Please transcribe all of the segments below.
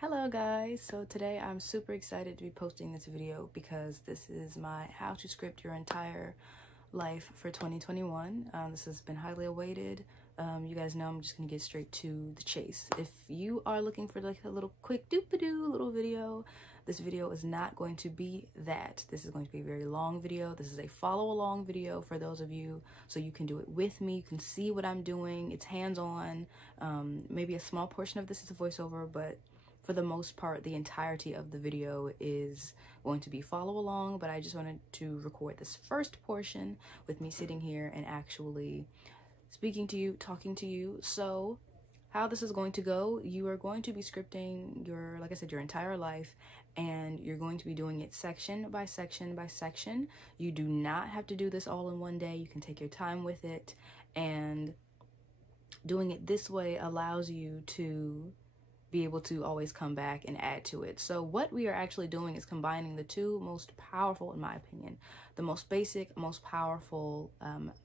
Hello guys, so today I'm super excited to be posting this video because this is my how to script your entire life for 2021. This has been highly awaited. You guys know I'm just gonna get straight to the chase. If you are looking for like a little quick doop-a-doo little video, this video is not going to be that. This is going to be a very long video. This is a follow along video for those of you, so you can do it with me. You can see what I'm doing. It's hands-on. Maybe a small portion of this is a voiceover, but for the most part, the entirety of the video is going to be follow along, but I just wanted to record this first portion with me sitting here and actually speaking to you, talking to you. So how this is going to go, you are going to be scripting your, like I said, your entire life, and you're going to be doing it section by section by section. You do not have to do this all in one day. You can take your time with it, and doing it this way allows you to be able to always come back and add to it. So what we are actually doing is combining the two most powerful, in my opinion, the most basic, most powerful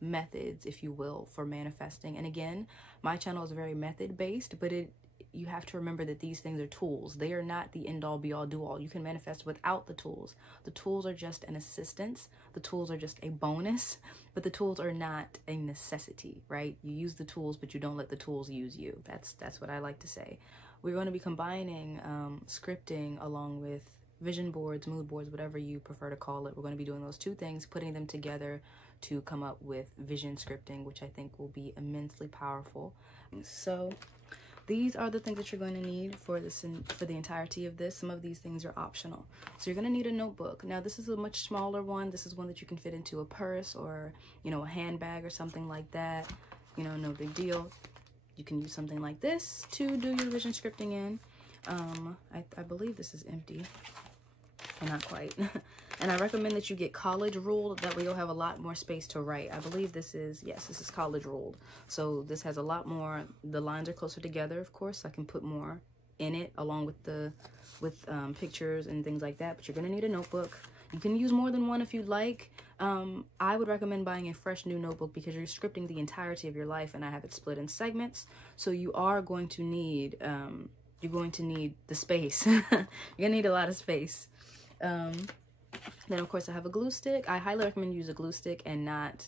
methods, if you will, for manifesting. And again, my channel is very method based, but you have to remember that these things are tools. They are not the end all be all do all. You can manifest without the tools. The tools are just an assistance. The tools are just a bonus, but the tools are not a necessity, right? You use the tools, but you don't let the tools use you. That's what I like to say. We're going to be combining scripting along with vision boards, mood boards, whatever you prefer to call it. We're going to be doing those two things, putting them together to come up with vision scripting, which I think will be immensely powerful. So these are the things that you're going to need for this and for the entirety of this. Some of these things are optional. So you're going to need a notebook. Now this is a much smaller one. This is one that you can fit into a purse or, you know, a handbag or something like that. You know, no big deal. You can use something like this to do your vision scripting in. I believe this is empty, and not quite. And I recommend that you get college ruled. That way you'll have a lot more space to write. I believe this is, yes, this is college ruled. So this has a lot more, the lines are closer together, of course. So I can put more in it along with pictures and things like that. But you're gonna need a notebook. You can use more than one if you'd like. I would recommend buying a fresh new notebook because you're scripting the entirety of your life, and I have it split in segments. So you are going to need, you're going to need the space. You're gonna need a lot of space. Then of course I have a glue stick. I highly recommend you use a glue stick and not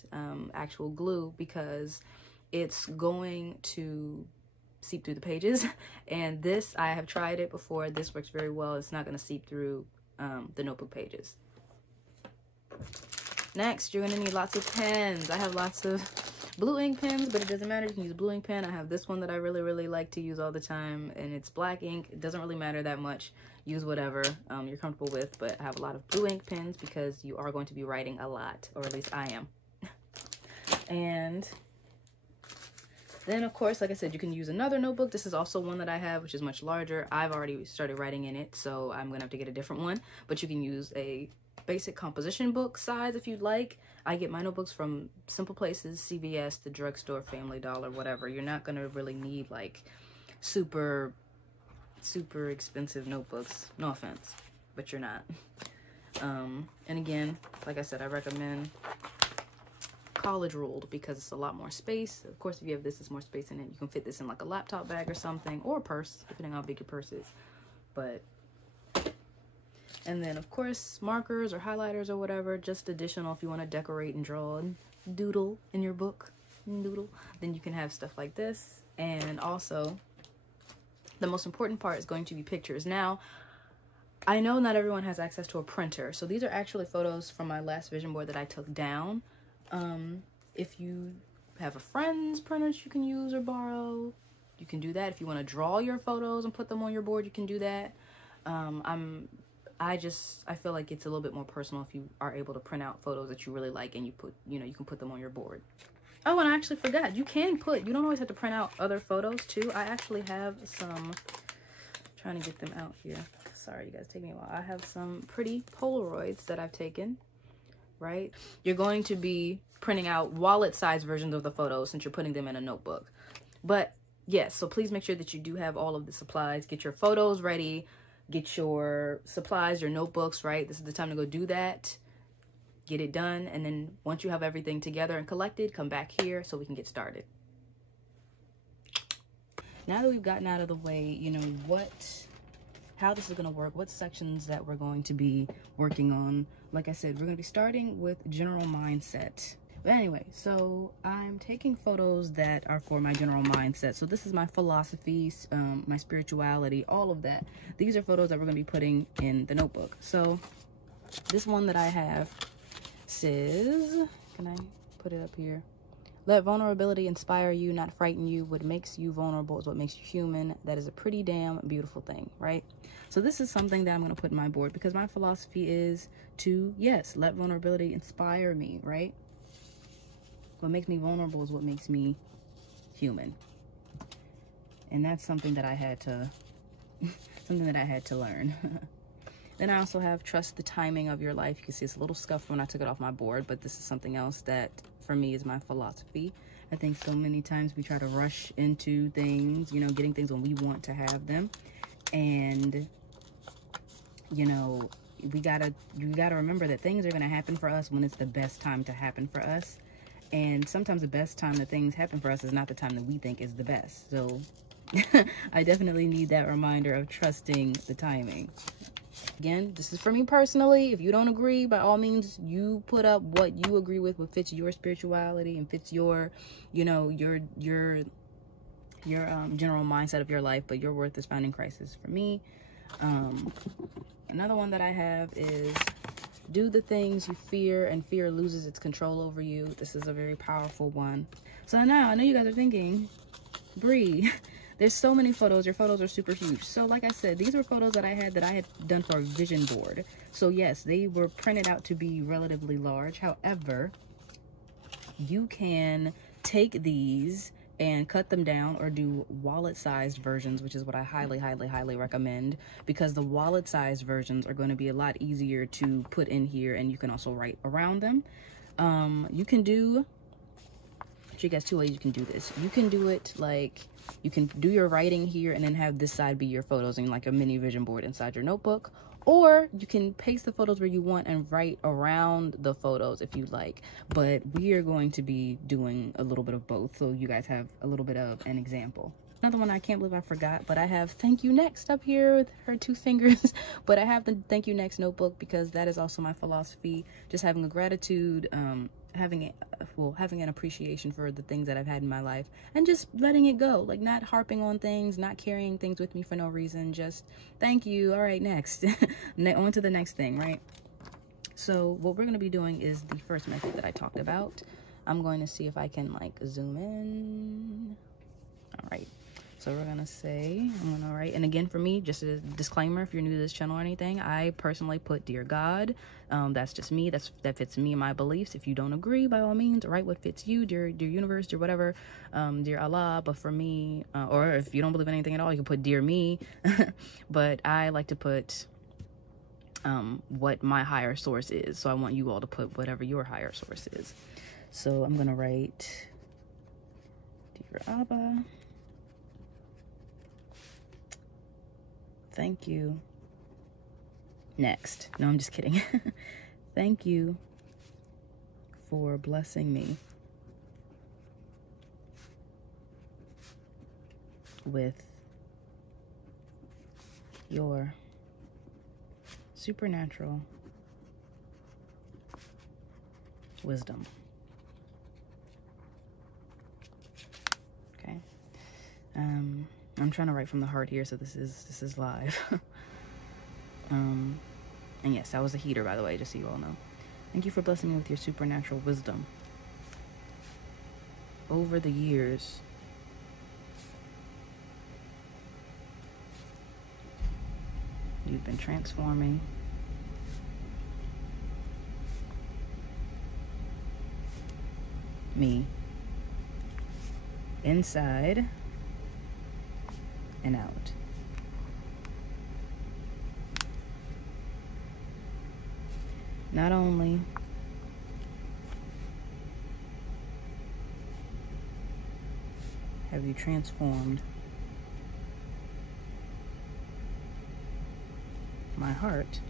actual glue because it's going to seep through the pages. And this, I have tried it before. This works very well. It's not gonna seep through the notebook pages. Next, you're gonna need lots of pens. I have lots of blue ink pens, but it doesn't matter. You can use blue ink pen. I have this one that I really like to use all the time, and it's black ink. It doesn't really matter that much. Use whatever you're comfortable with, but I have a lot of blue ink pens because you are going to be writing a lot, or at least I am. And then, of course, like I said, you can use another notebook. This is also one that I have, which is much larger. I've already started writing in it, so I'm gonna have to get a different one, but you can use a basic composition book size if you'd like. I get my notebooks from simple places, CVS, the drugstore, Family Dollar, whatever. You're not gonna really need like super expensive notebooks, no offense, but you're not. And again, like I said, I recommend college ruled because it's a lot more space. Of course, if you have this, it's more space in it. You can fit this in like a laptop bag or something, or a purse, depending on how big your purse is. But and then, of course, markers or highlighters or whatever, just additional if you want to decorate and draw and doodle in your book, then you can have stuff like this. And also, the most important part is going to be pictures. Now, I know not everyone has access to a printer, so these are actually photos from my last vision board that I took down. If you have a friend's printer you can use or borrow, you can do that. If you want to draw your photos and put them on your board, you can do that. I feel like it's a little bit more personal if you are able to print out photos that you really like and you can put them on your board. Oh, and I actually forgot, you don't always have to print out other photos too. I actually have some, trying to get them out here. Sorry, you guys, take me a while. I have some pretty Polaroids that I've taken, right? You're going to be printing out wallet-sized versions of the photos since you're putting them in a notebook. But yes, so please make sure that you do have all of the supplies. Get your photos ready. Get your supplies, your notebooks, right? This is the time to go do that. Get it done. And then once you have everything together and collected, come back here so we can get started. Now that we've gotten out of the way, you know, what how this is going to work, what sections that we're going to be working on. Like I said, we're going to be starting with general mindset. But anyway, so I'm taking photos that are for my general mindset. So this is my philosophies, my spirituality, all of that. These are photos that we're going to be putting in the notebook. So this one that I have says, can I put it up here? Let vulnerability inspire you, not frighten you. What makes you vulnerable is what makes you human. That is a pretty damn beautiful thing, right? So this is something that I'm going to put in my board because my philosophy is to, yes, let vulnerability inspire me, right? What makes me vulnerable is what makes me human. And that's something that I had to, learn. Then I also have trust the timing of your life. You can see it's a little scuffed when I took it off my board, but this is something else that for me is my philosophy. I think so many times we try to rush into things, you know, getting things when we want to have them. And, you know, you gotta remember that things are going to happen for us when it's the best time to happen for us. And sometimes the best time that things happen for us is not the time that we think is the best. So I definitely need that reminder of trusting the timing. Again, this is for me personally. If you don't agree, by all means, you put up what you agree with, what fits your spirituality and fits your, you know, your general mindset of your life. But your worth is found in Christ is for me. Another one that I have is do the things you fear and fear loses its control over you. This is a very powerful one. So now I know you guys are thinking, Bree, there's so many photos. Your photos are super huge. So like I said, these were photos that I had done for a vision board. So yes, they were printed out to be relatively large. However, you can take these and cut them down or do wallet-sized versions, which is what I highly, highly, highly recommend, because the wallet-sized versions are going to be a lot easier to put in here, and you can also write around them. You can do, you guys, 2 ways you can do this. You can do it like, you can do your writing here and then have this side be your photos and like a mini vision board inside your notebook. Or you can paste the photos where you want and write around the photos if you like. But we are going to be doing a little bit of both, so you guys have a little bit of an example. Another one I can't believe I forgot, but I have thank you next up here with her 2 fingers. But I have the thank you next notebook because that is also my philosophy. Just having a gratitude, having an appreciation for the things that I've had in my life and just letting it go, like not harping on things, not carrying things with me for no reason. Just thank you. All right, next. On to the next thing, right? So what we're going to be doing is the first method that I talked about. I'm going to see if I can like zoom in. All right. So we're going to say, I'm going to write, and again, for me, just a disclaimer, if you're new to this channel or anything, I personally put Dear God. That's just me. That fits me and my beliefs. If you don't agree, by all means, write what fits you, dear universe, dear whatever, dear Allah. But for me, or if you don't believe in anything at all, you can put Dear Me. But I like to put what my higher source is. So I want you all to put whatever your higher source is. So I'm going to write Dear Abba. Thank you. Next. No, I'm just kidding. Thank you for blessing me with your supernatural wisdom. Okay. I'm trying to write from the heart here, so this is live. And yes, that was a heater, by the way, just so you all know. Thank you for blessing me with your supernatural wisdom. Over the years, you've been transforming me inside and out. Not only have you transformed my heart,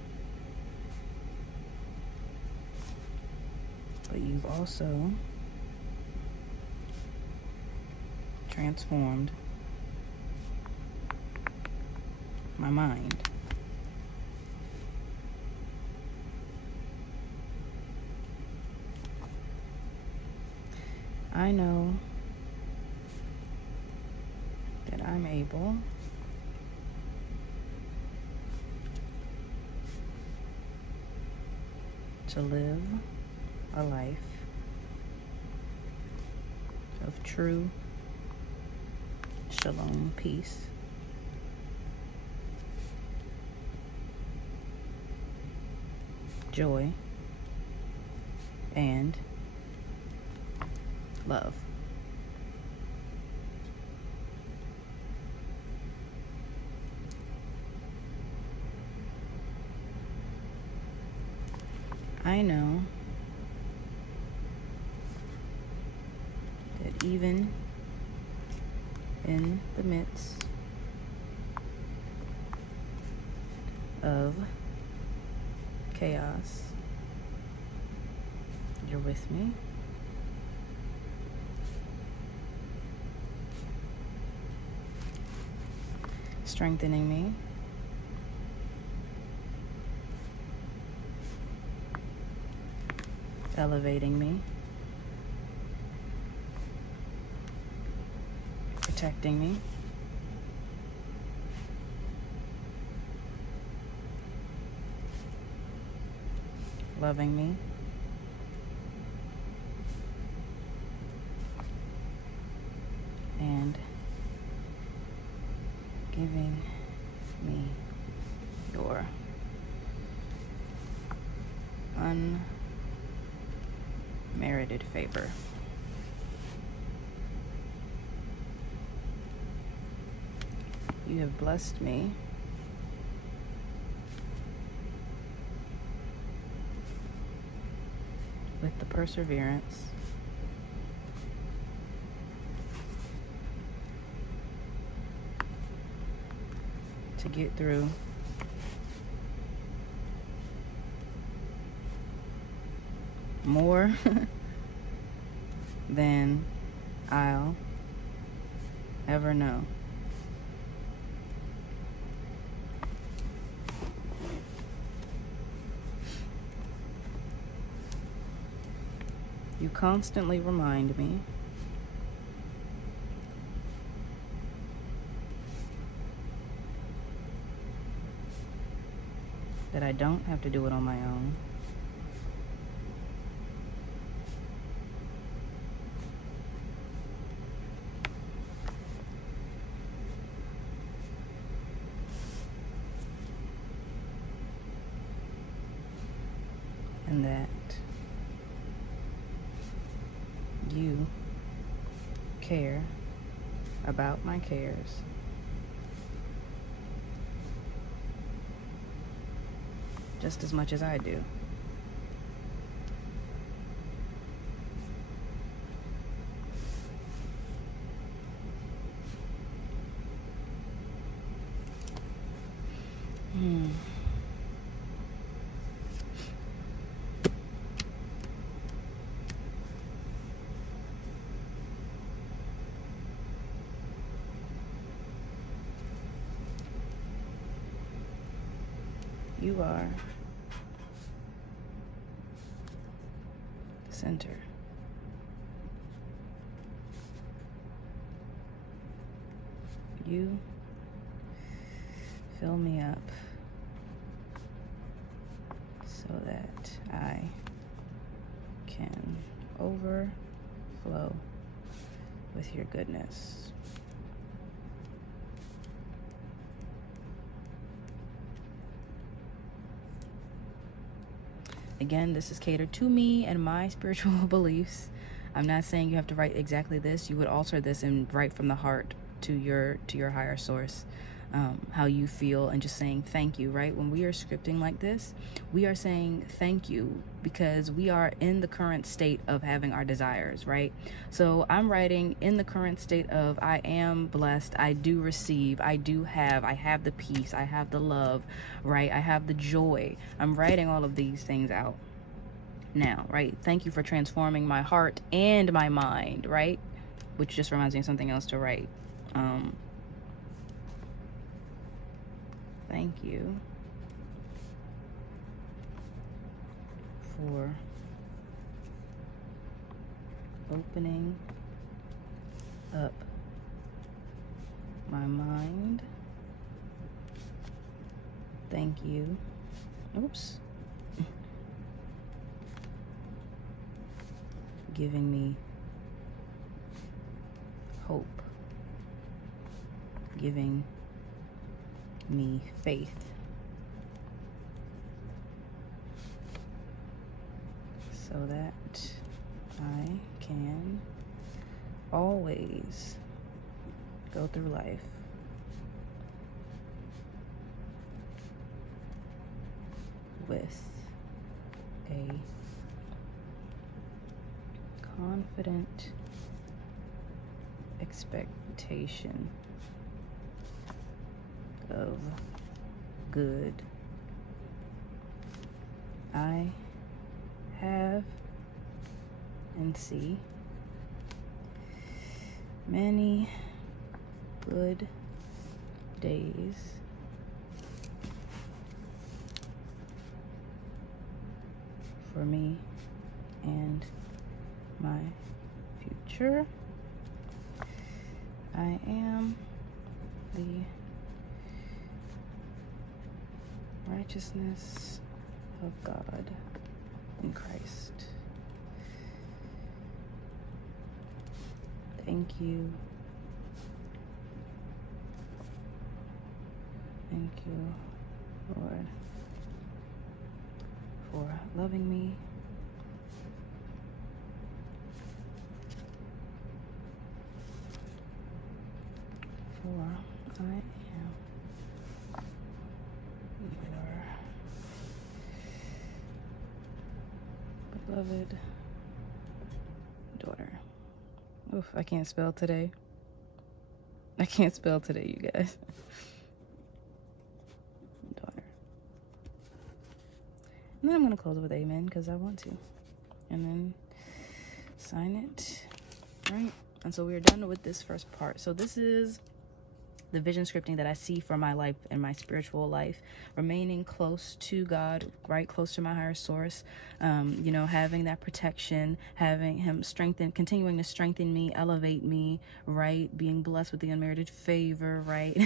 but you've also transformed my mind. I know that I'm able to live a life of true shalom peace, joy, and love. I know that even in the midst of chaos, you're with me. Strengthening me. Elevating me. Protecting me. Loving me. And giving me your unmerited favor. You have blessed me with the perseverance to get through more than I'll ever know. You constantly remind me that I don't have to do it on my own. And that you care about my cares just as much as I do. You are the center. You fill me up so that I can overflow with your goodness. Again, this is catered to me and my spiritual beliefs. I'm not saying you have to write exactly this. You would alter this and write from the heart to your higher source, how you feel, and just saying thank you, right? When we are scripting like this, we are saying thank you because we are in the current state of having our desires, right? So I'm writing in the current state of I am blessed, I do receive, I have the peace, I have the love, right? I have the joy. I'm writing all of these things out now, right? Thank you for transforming my heart and my mind, right? Which just reminds me of something else to write. Thank you for opening up my mind. Thank you. Oops. Giving me hope. Giving me faith. So that I can always go through life with a confident expectation of good. I have and see many good days for me and my future. I am the righteousness of God in Christ. Thank you. Thank you, Lord, for loving me. For I am your beloved daughter. Oof, I can't spell today. I can't spell today, you guys. Daughter. And then I'm going to close with amen because I want to. And then sign it. Right? And so we're done with this first part. So this is the vision scripting that I see for my life and my spiritual life, remaining close to God, right, close to my higher source, you know, having that protection, having him continuing to strengthen me, elevate me, right, being blessed with the unmerited favor, right,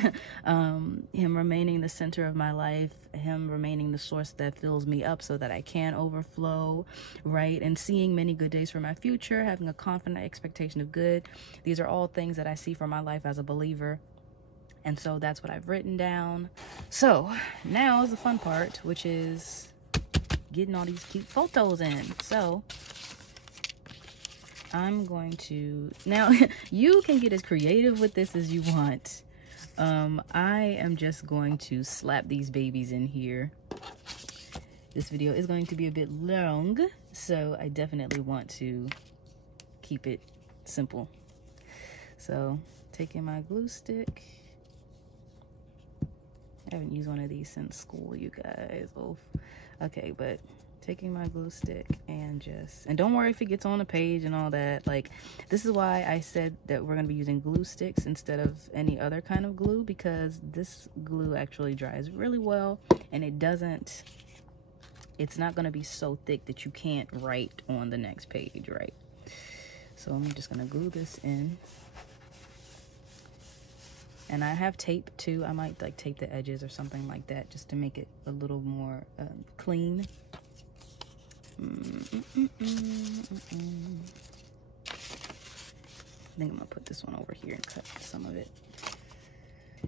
him remaining the center of my life, him remaining the source that fills me up so that I can overflow, right, and seeing many good days for my future, having a confident expectation of good. These are all things that I see for my life as a believer. And so that's what I've written down. So now is the fun part, which is getting all these cute photos in. So I'm going to, now you can get as creative with this as you want. I am just going to slap these babies in here. This video is going to be a bit long, so I definitely want to keep it simple. So taking my glue stick. I haven't used one of these since school, you guys. Oh, okay, but taking my glue stick and don't worry if it gets on the page and all that. Like, this is why I said that we're going to be using glue sticks instead of any other kind of glue, because this glue actually dries really well, and it's not going to be so thick that you can't write on the next page, right? So I'm just going to glue this in. And I have tape too. I might like tape the edges or something like that just to make it a little more clean. I think I'm gonna put this one over here and cut some of it.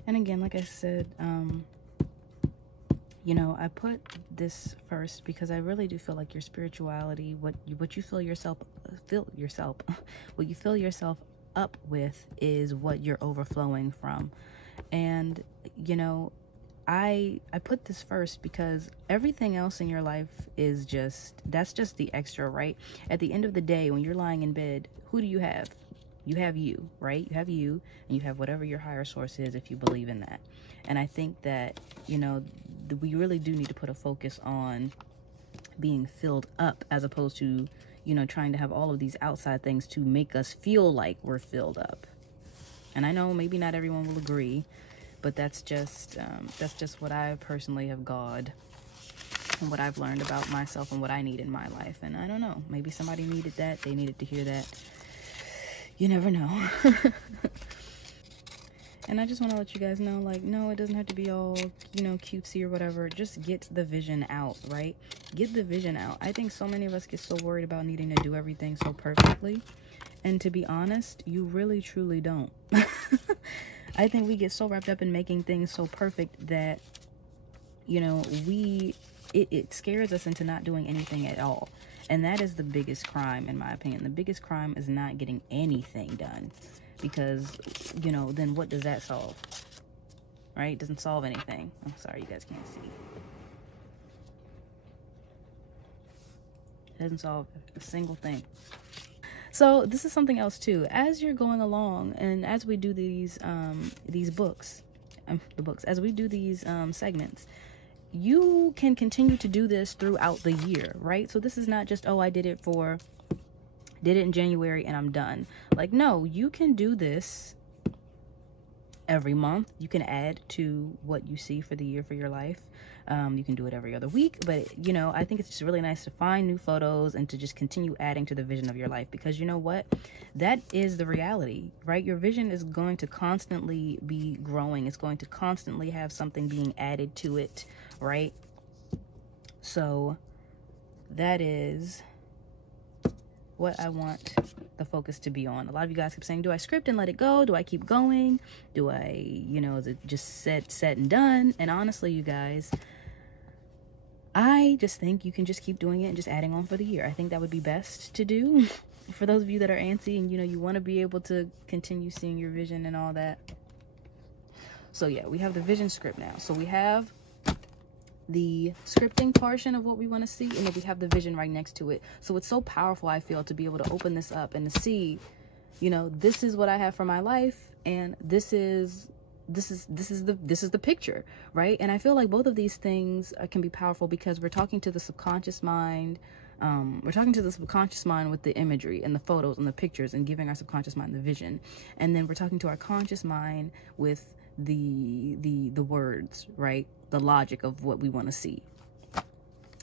And again, like I said, you know, I put this first because I really do feel like your spirituality, what you fill yourself what you fill yourself up with is what you're overflowing from. And you know, I put this first because everything else in your life is that's just the extra, right? At the end of the day, when you're lying in bed, who do you have? You have you, right? You have you, and you have whatever your higher source is, if you believe in that. And I think that, you know, we really do need to put a focus on being filled up, as opposed to, you know, trying to have all of these outside things to make us feel like we're filled up. And I know maybe not everyone will agree, but that's just what I personally have got and what I've learned about myself and what I need in my life. And I don't know, maybe somebody needed that. They needed to hear that. you never know. And I just want to let you guys know, like, no, it doesn't have to be all, you know, cutesy or whatever. Just get the vision out, right? Get the vision out. I think so many of us get so worried about needing to do everything so perfectly. And to be honest, you really, truly don't. I think we get so wrapped up in making things so perfect that, you know, it scares us into not doing anything at all. And that is the biggest crime, in my opinion. The biggest crime is not getting anything done. Because, you know, then what does that solve? Right? It doesn't solve anything. I'm sorry, you guys can't see. It doesn't solve a single thing. So this is something else too. As you're going along, and as we do these books, as we do these segments, you can continue to do this throughout the year, right? So this is not just, oh, I did it in January and I'm done. Like, no, you can do this every month. You can add to what you see for the year for your life. You can do it every other week, but you know, I think it's just really nice to find new photos and to just continue adding to the vision of your life, because you know what, that is the reality, right? Your vision is going to constantly be growing. It's going to constantly have something being added to it, right? So that is what I want the focus to be on. A lot of you guys keep saying, do I script and let it go? Do I keep going? Do I, you know, is it just set and done? And honestly, you guys, I just think you can just keep doing it and just adding on for the year. I think that would be best to do for those of you that are antsy and, you know, you want to be able to continue seeing your vision and all that. So yeah, we have the vision script now. So we have the scripting portion of what we want to see, and then we have the vision right next to it. So it's so powerful, I feel, to be able to open this up and to see, you know, this is what I have for my life, and this is the picture, right? And I feel like both of these things can be powerful because we're talking to the subconscious mind. We're talking to the subconscious mind with the imagery and the photos and the pictures and giving our subconscious mind the vision, and then we're talking to our conscious mind with the words, right? The logic of what we want to see.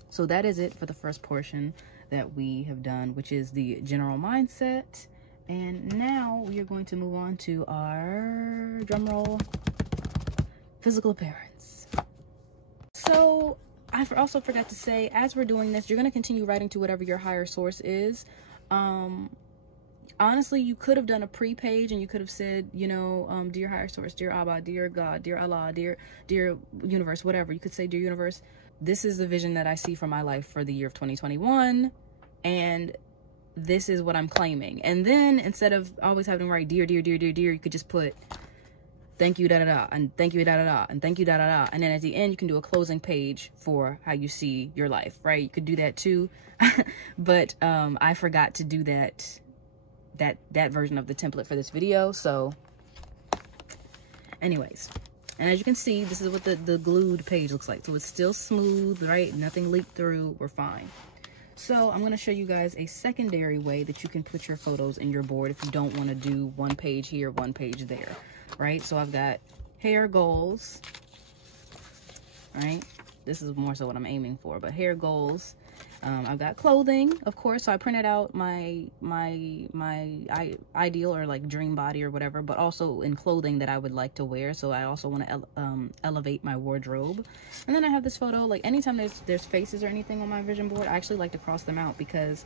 So that is it for the first portion that we have done, which is the general mindset. And now we are going to move on to our drum roll, physical appearance. So I also forgot to say, as we're doing this, you're going to continue writing to whatever your higher source is. Honestly, you could have done a pre-page and you could have said, you know, dear higher source, dear Abba, dear God, dear Allah, dear universe, whatever. You could say, dear universe, this is the vision that I see for my life for the year of 2021. And this is what I'm claiming. And then instead of always having to write dear, dear, dear, dear, dear, you could just put thank you, da da da, and thank you, da da da, and thank you, da da da. And then at the end, you can do a closing page for how you see your life, right? You could do that too. But I forgot to do that version of the template for this video. So anyways, and as you can see, this is what the glued page looks like. So it's still smooth, right? Nothing leaked through. We're fine. So I'm going to show you guys a secondary way that you can put your photos in your board if you don't want to do one page here, one page there, right? So I've got hair goals, right? This is more so what I'm aiming for, but hair goals. I've got clothing, of course, so I printed out my ideal or like dream body or whatever, but also in clothing that I would like to wear. So I also want to elevate my wardrobe. And then I have this photo, like anytime there's faces or anything on my vision board, I actually like to cross them out because,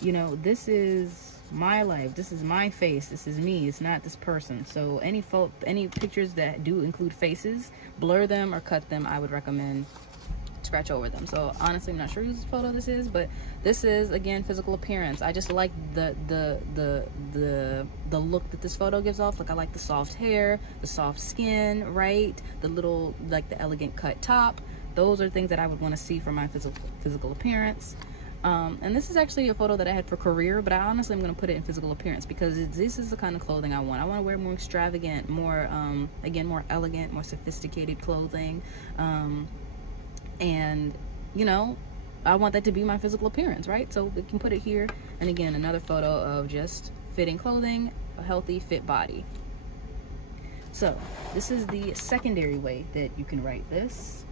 you know, this is my life, this is my face, this is me, it's not this person. So any pictures that do include faces, blur them or cut them. I would recommend scratch over them. So honestly, I'm not sure whose photo this is, but this is, again, physical appearance. I just like the look that this photo gives off. Like, I like the soft hair, the soft skin, right? The little, like, the elegant cut top. Those are things that I would want to see for my physical appearance. And this is actually a photo that I had for career, but I honestly am going to put it in physical appearance because this is the kind of clothing I want. I want to wear more extravagant, more, again, more elegant, more sophisticated clothing. And, you know, I want that to be my physical appearance, right? So we can put it here. And again, another photo of just fitting clothing, a healthy, fit body. So this is the secondary way that you can write this.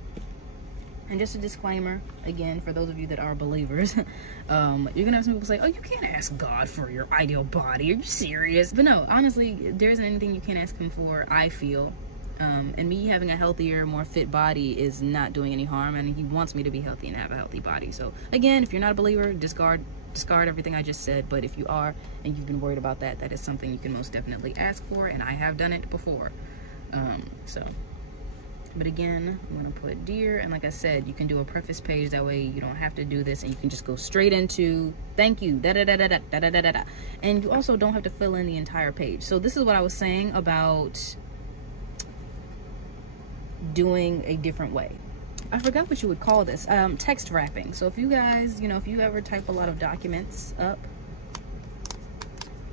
And just a disclaimer, again, for those of you that are believers, you're gonna have some people say, oh, you can't ask God for your ideal body. Are you serious? But no, honestly, there isn't anything you can't ask him for, I feel. And me having a healthier, more fit body is not doing any harm, and he wants me to be healthy and have a healthy body. So again, if you're not a believer, discard everything I just said. But if you are and you've been worried about that, that is something you can most definitely ask for, and I have done it before. But again, I'm gonna put dear, and like I said, you can do a preface page, that way you don't have to do this, and you can just go straight into thank you, da da da da da da da da da, and you also don't have to fill in the entire page. So this is what I was saying about doing a different way. I forgot what you would call this, text wrapping. So if you guys, if you ever type a lot of documents up,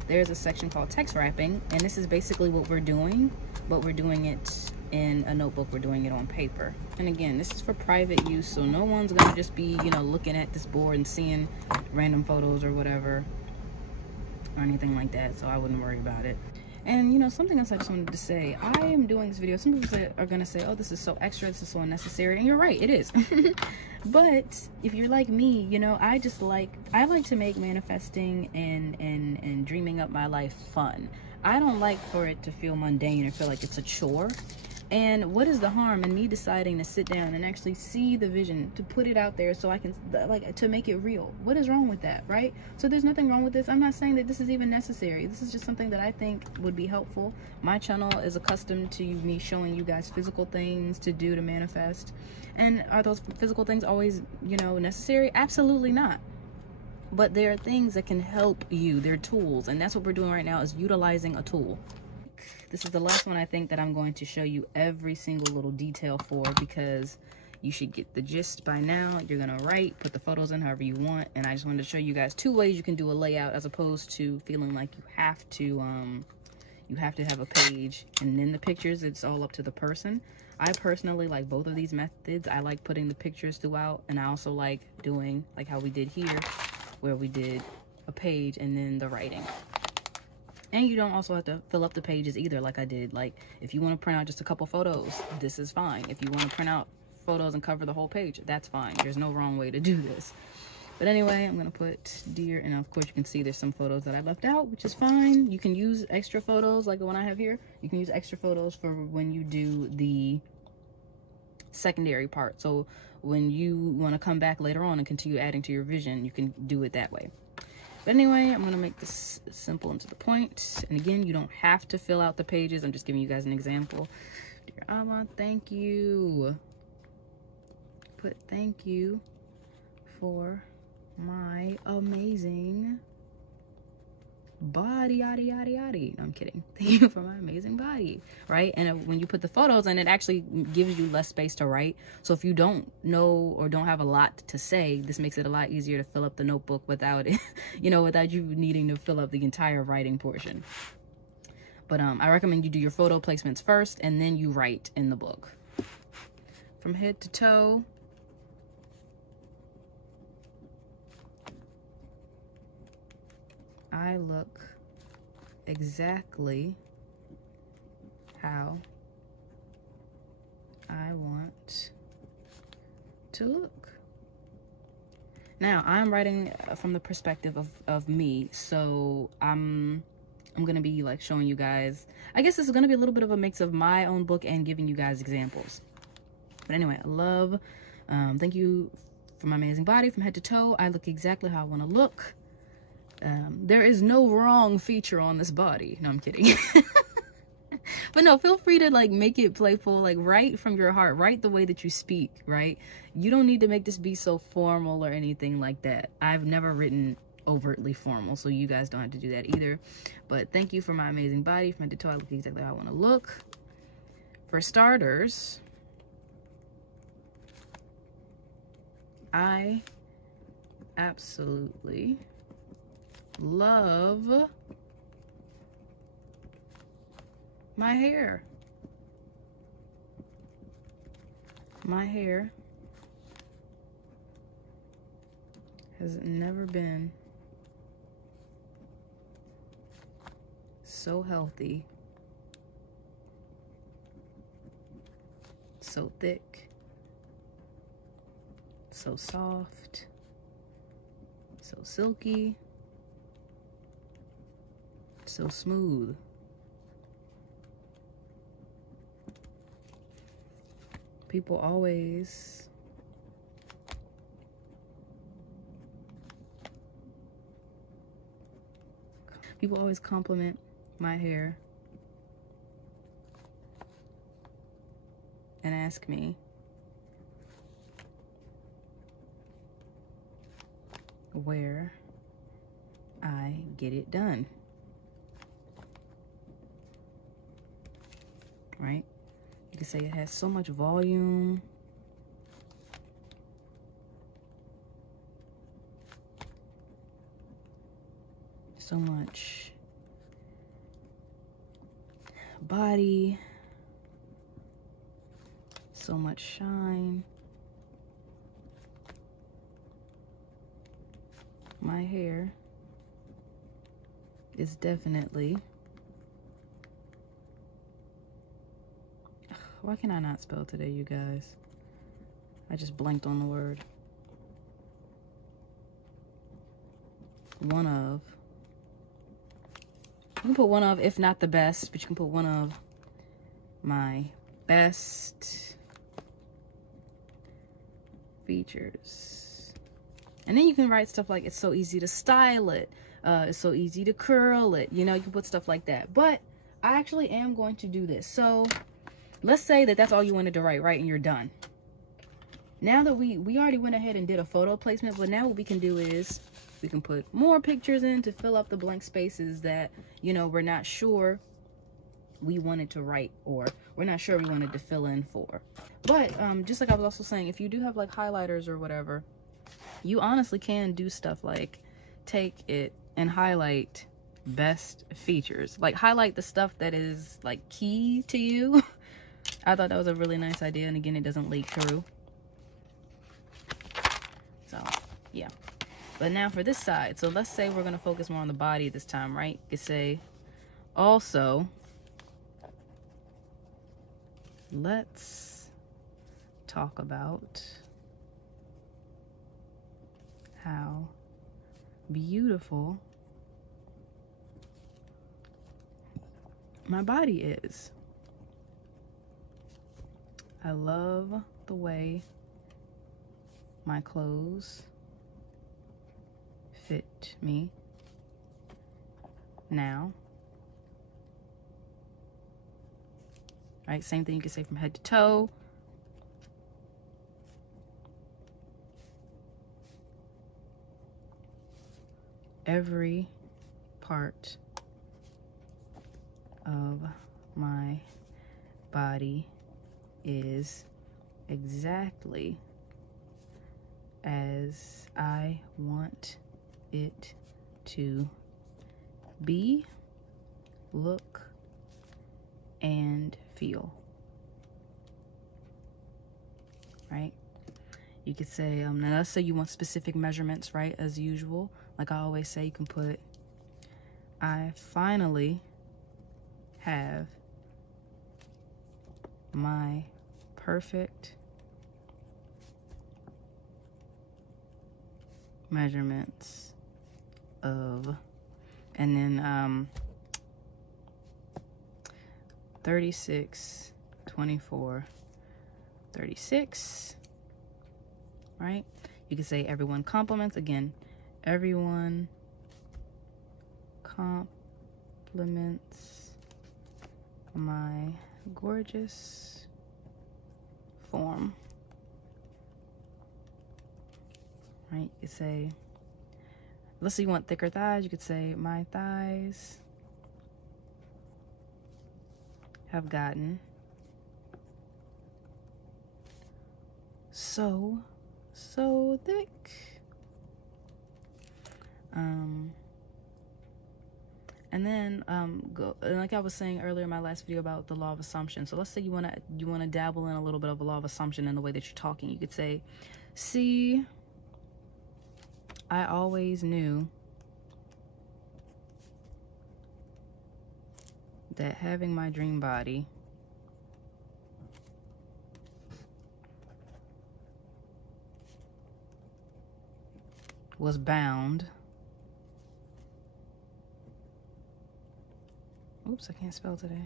there's a section called text wrapping, and this is basically what we're doing, but we're doing it in a notebook. We're doing it on paper. And again, this is for private use, so no one's gonna just be looking at this board and seeing random photos or whatever or anything like that, so I wouldn't worry about it. And something else I just wanted to say, I am doing this video, some people are gonna say, oh, this is so extra, this is so unnecessary, and you're right, it is. But if you're like me, I like to make manifesting and dreaming up my life fun. I don't like for it to feel mundane or feel like it's a chore. And what is the harm in me deciding to sit down and actually see the vision, to put it out there so I can, to make it real? What is wrong with that, right? So there's nothing wrong with this. I'm not saying that this is even necessary. This is just something that I think would be helpful. My channel is accustomed to me showing you guys physical things to do to manifest. And are those physical things always, necessary? Absolutely not. But there are things that can help you. They're tools. And that's what we're doing right now, is utilizing a tool. This is the last one I think that I'm going to show you every single little detail for, because you should get the gist by now. You're gonna write, put the photos in however you want, and I just wanted to show you guys 2 ways you can do a layout, as opposed to feeling like you have to have a page and then the pictures. It's all up to the person. I personally like both of these methods. I like putting the pictures throughout, and I also like doing like how we did here, where we did a page and then the writing. And you don't also have to fill up the pages either, like I did. Like, if you want to print out just a couple photos, this is fine. If you want to print out photos and cover the whole page, that's fine. There's no wrong way to do this. But anyway, I'm going to put dear, and of course you can see there's some photos that I left out, which is fine. You can use extra photos like the one I have here. You can use extra photos for when you do the secondary part. So when you want to come back later on and continue adding to your vision, you can do it that way. But anyway, I'm going to make this simple and to the point. And again, you don't have to fill out the pages. I'm just giving you guys an example. Dear Abba, thank you. Put thank you for my amazing body, yada, yada, yada. No, I'm kidding. Thank you for my amazing body, right? And when you put the photos in, it actually gives you less space to write. So if you don't know or don't have a lot to say, this makes it a lot easier to fill up the notebook without it, without you needing to fill up the entire writing portion. But I recommend you do your photo placements first, and then you write in the book. From head to toe, I look exactly how I want to look. Now, I'm writing from the perspective of me, so I'm gonna be like showing you guys, I guess this is gonna be a little bit of a mix of my own book and giving you guys examples. But anyway, I love, thank you for my amazing body. From head to toe, I look exactly how I want to look. There is no wrong feature on this body. No, I'm kidding. But no, feel free to like make it playful, like write from your heart, write the way that you speak, right? You don't need to make this be so formal or anything like that. I've never written overtly formal, so you guys don't have to do that either. But thank you for my amazing body. From head to toe, I look exactly how I want to look. For starters, I absolutely love my hair. My hair has never been so healthy, so thick, So soft, so silky, so smooth. People always compliment my hair and ask me where I get it done. Right? You can say it has so much volume. So much body. So much shine. My hair is definitely... Why can I not spell today, you guys? I just blanked on the word. One of. You can put one of, if not the best, but you can put one of my best features. And then you can write stuff like, it's so easy to style it. It's so easy to curl it. You know, you can put stuff like that. But I actually am going to do this. So let's say that that's all you wanted to write, right? And you're done. Now that we already went ahead and did a photo placement, but now what we can do is we can put more pictures in to fill up the blank spaces that, you know, we're not sure we wanted to write, or we're not sure we wanted to fill in for. But just like I was also saying, if you do have like highlighters or whatever, you honestly can do stuff like take it and highlight best features, like highlight the stuff that is like key to you. I thought that was a really nice idea, and again, it doesn't leak through. So yeah. But now for this side, so let's say we're going to focus more on the body this time, right? You could say, also, let's talk about how beautiful my body is. I love the way my clothes fit me now. Right, same thing you can say from head to toe. Every part of my body is exactly as I want it to be, look, and feel. Right? You could say, now let's say you want specific measurements, right? As usual, like I always say, you can put, I finally have my perfect measurements of, and then 36, 24, 36, right? You can say everyone compliments, again, everyone compliments my gorgeous form, right? You could say, let's say you want thicker thighs, you could say my thighs have gotten so thick. And then like I was saying earlier in my last video about the law of assumption. So let's say you wanna dabble in a little bit of a law of assumption in the way that you're talking. You could say, see, I always knew that having my dream body was bound. Oops, I can't spell today.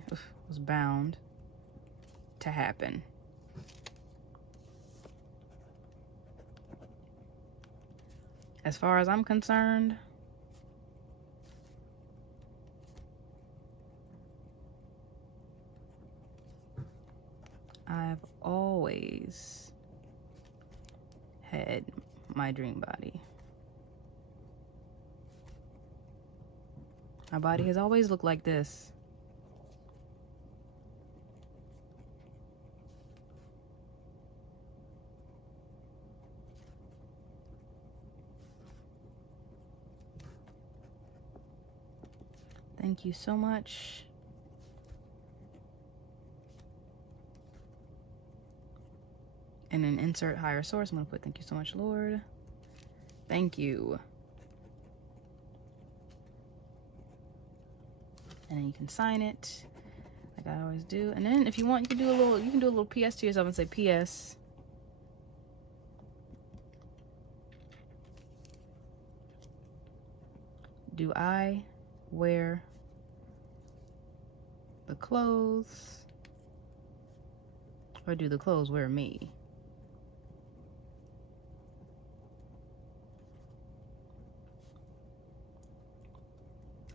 Was bound to happen. As far as I'm concerned, I've always had my dream body. My body has always looked like this. Thank you so much. And then insert higher source. I'm going to put thank you so much, Lord. Thank you. And then you can sign it like I always do. And then if you want, you can do a little PS to yourself and say PS. Do I wear the clothes, or do the clothes wear me?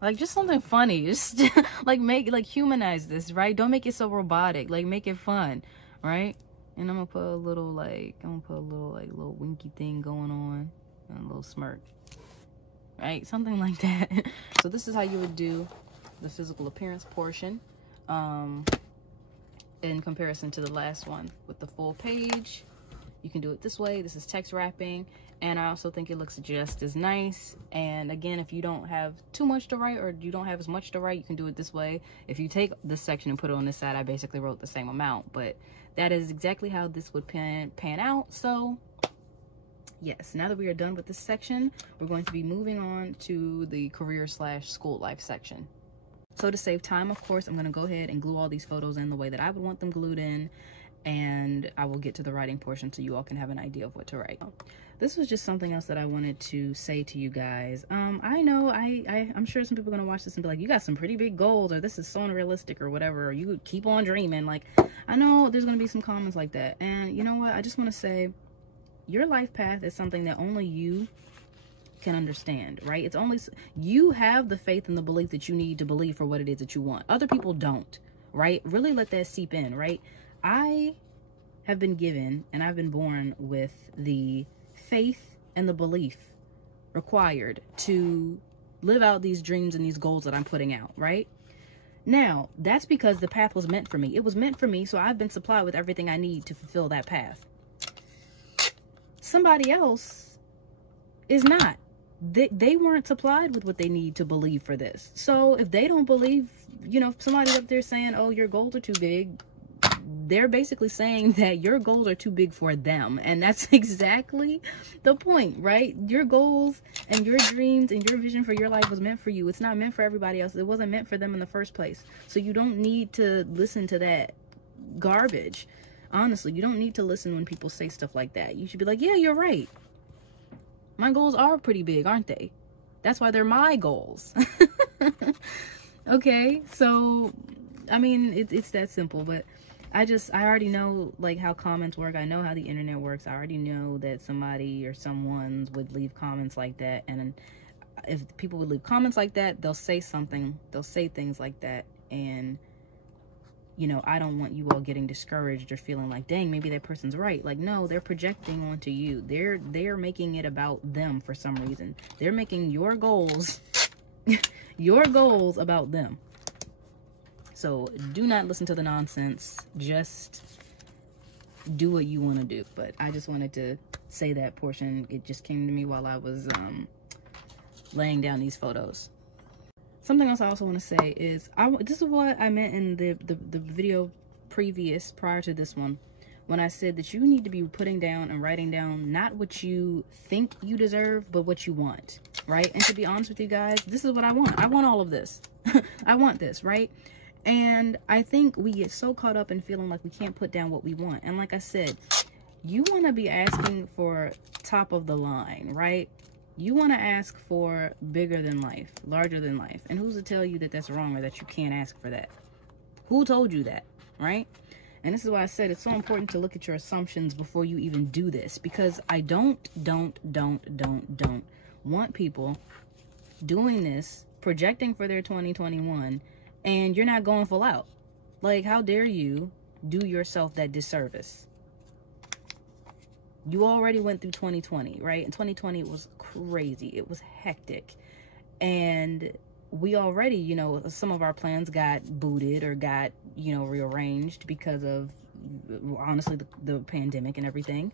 Like, just something funny. Just like humanize this, right? Don't make it so robotic. Like, make it fun, right? And I'm gonna put a little little winky thing going on, and a little smirk, right? Something like that. So this is how you would do the physical appearance portion, in comparison to the last one with the full page. You can do it this way. This is text wrapping, and I also think it looks just as nice. And again, if you don't have too much to write, or you don't have as much to write, you can do it this way. If you take this section and put it on this side, I basically wrote the same amount, but that is exactly how this would pan out. So yes, now that we are done with this section, we're going to be moving on to the career/school life section. So to save time, of course, I'm going to go ahead and glue all these photos in the way that I would want them glued in, and I will get to the writing portion so you all can have an idea of what to write. This was just something else that I wanted to say to you guys. I know I'm sure some people are going to watch this and be like, you got some pretty big goals, or this is so unrealistic, or whatever, or you keep on dreaming. Like, I know there's going to be some comments like that. And you know what? I just want to say, your life path is something that only you can understand, right? It's only you have the faith and the belief that you need to believe for what it is that you want. Other people don't, right? Really let that seep in, right? I have been given, and I've been born with the faith and the belief required to live out these dreams and these goals that I'm putting out, right? Now, that's because the path was meant for me. It was meant for me, so I've been supplied with everything I need to fulfill that path. Somebody else is not. They weren't supplied with what they need to believe for this. So if they don't believe, you know, if somebody's up there saying, oh, your goals are too big, they're basically saying that your goals are too big for them. And that's exactly the point, right? Your goals and your dreams and your vision for your life was meant for you. It's not meant for everybody else. It wasn't meant for them in the first place. So you don't need to listen to that garbage. Honestly, you don't need to listen when people say stuff like that. You should be like, yeah, you're right. My goals are pretty big, aren't they? That's why they're my goals. Okay, so, I mean, it's that simple. But I already know, like, how comments work. I know how the internet works. I already know that somebody or someone would leave comments like that. And if people would leave comments like that, they'll say something. They'll say things like that. And, you know, I don't want you all getting discouraged or feeling like, dang, maybe that person's right. Like, no, they're projecting onto you. They're making it about them for some reason. They're making your goals, your goals about them. So do not listen to the nonsense. Just do what you want to do. But I just wanted to say that portion. It just came to me while I was laying down these photos. Something else I also want to say is, this is what I meant in the video prior to this one, when I said that you need to be putting down and writing down not what you think you deserve, but what you want, right? And to be honest with you guys, this is what I want. I want all of this. I want this, right? And I think we get so caught up in feeling like we can't put down what we want. And like I said, you want to be asking for top of the line, right? You want to ask for bigger than life, larger than life. And who's to tell you that that's wrong or that you can't ask for that? Who told you that, right? And this is why I said it's so important to look at your assumptions before you even do this, because I don't want people doing this, projecting for their 2021, and you're not going full out. Like, how dare you do yourself that disservice? You already went through 2020, right? And 2020 was crazy. It was hectic. And we already, you know, some of our plans got booted or got, you know, rearranged because of, honestly, the pandemic and everything.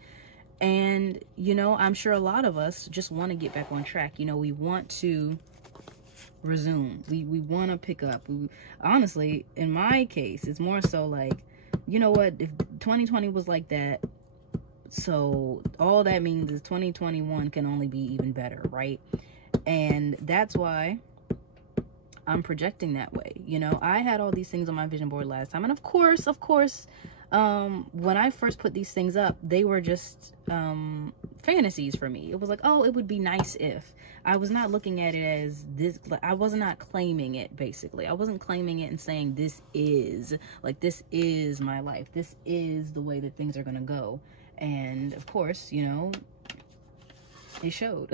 And, you know, I'm sure a lot of us just want to get back on track. You know, we want to resume. We want to pick up. Honestly, in my case, it's more so like, you know what, if 2020 was like that, so all that means is 2021 can only be even better, right? And that's why I'm projecting that way. You know, I had all these things on my vision board last time. And of course, when I first put these things up, they were just fantasies for me. It was like, oh, it would be nice if. I was not looking at it as this. I was not claiming it, basically. I wasn't claiming it and saying this is my life. This is the way that things are going to go. And of course, you know, it showed.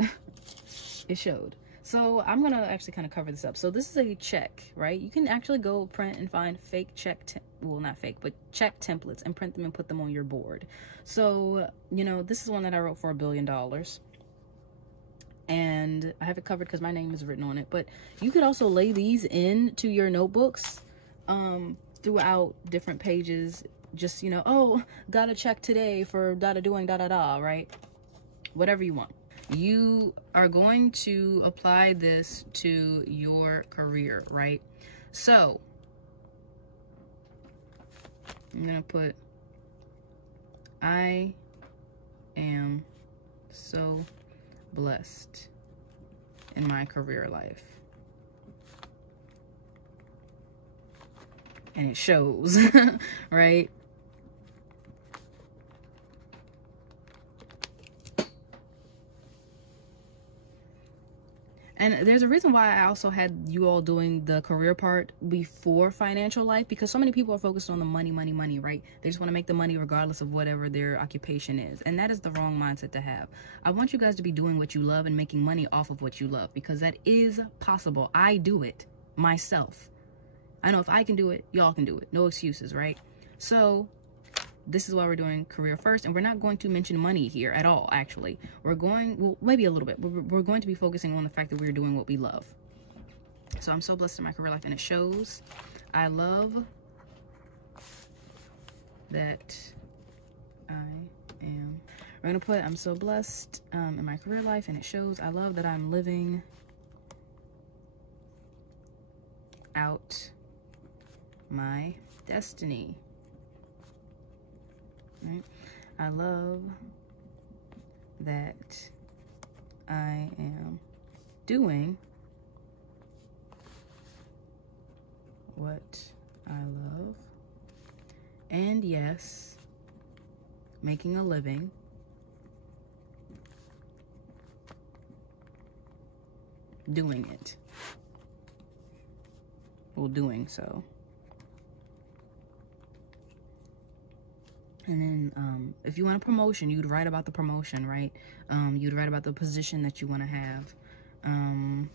It showed. So I'm going to actually kind of cover this up. So this is a check, right? You can actually go print and find fake check, well, not fake, but check templates and print them and put them on your board. So, you know, this is one that I wrote for $1 billion. And I have it covered because my name is written on it. But you could also lay these into your notebooks throughout different pages. Just, you know, oh, got a check today for doing right? Whatever you want. You are going to apply this to your career, right? So I'm going to put, I am so blessed in my career life. And it shows, right? And there's a reason why I also had you all doing the career part before financial life, because so many people are focused on the money, right? They just want to make the money regardless of whatever their occupation is. And that is the wrong mindset to have. I want you guys to be doing what you love and making money off of what you love, because that is possible. I do it myself. I know if I can do it, y'all can do it. No excuses, right? So this is why we're doing career first, and we're not going to mention money here at all, actually. We're going, well, maybe a little bit, but we're going to be focusing on the fact that we're doing what we love. So I'm so blessed in my career life, and it shows. I love that I am, we're going to put, I'm so blessed in my career life, and it shows. I love that I'm living out my destiny. Right? I love that I am doing what I love, and yes, making a living doing it. Well, doing so. And then if you want a promotion, you'd write about the promotion, right? You'd write about the position that you want to have. And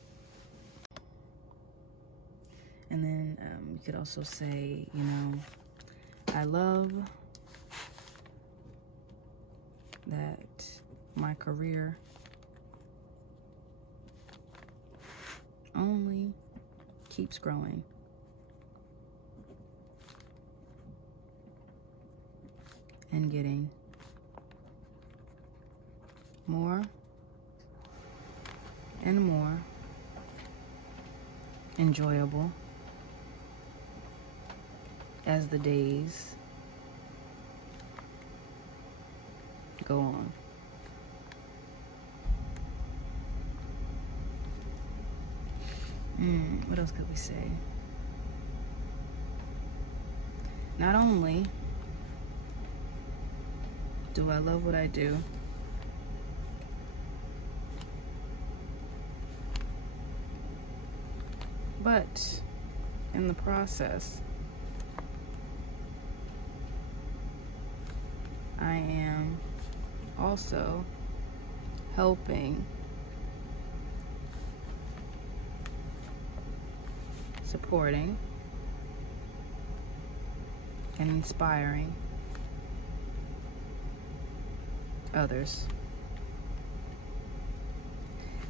then you could also say, you know, I love that my career only keeps growing. And getting more and more enjoyable as the days go on. What else could we say? Not only do I love what I do, But in the process, I am also helping, supporting, and inspiring others.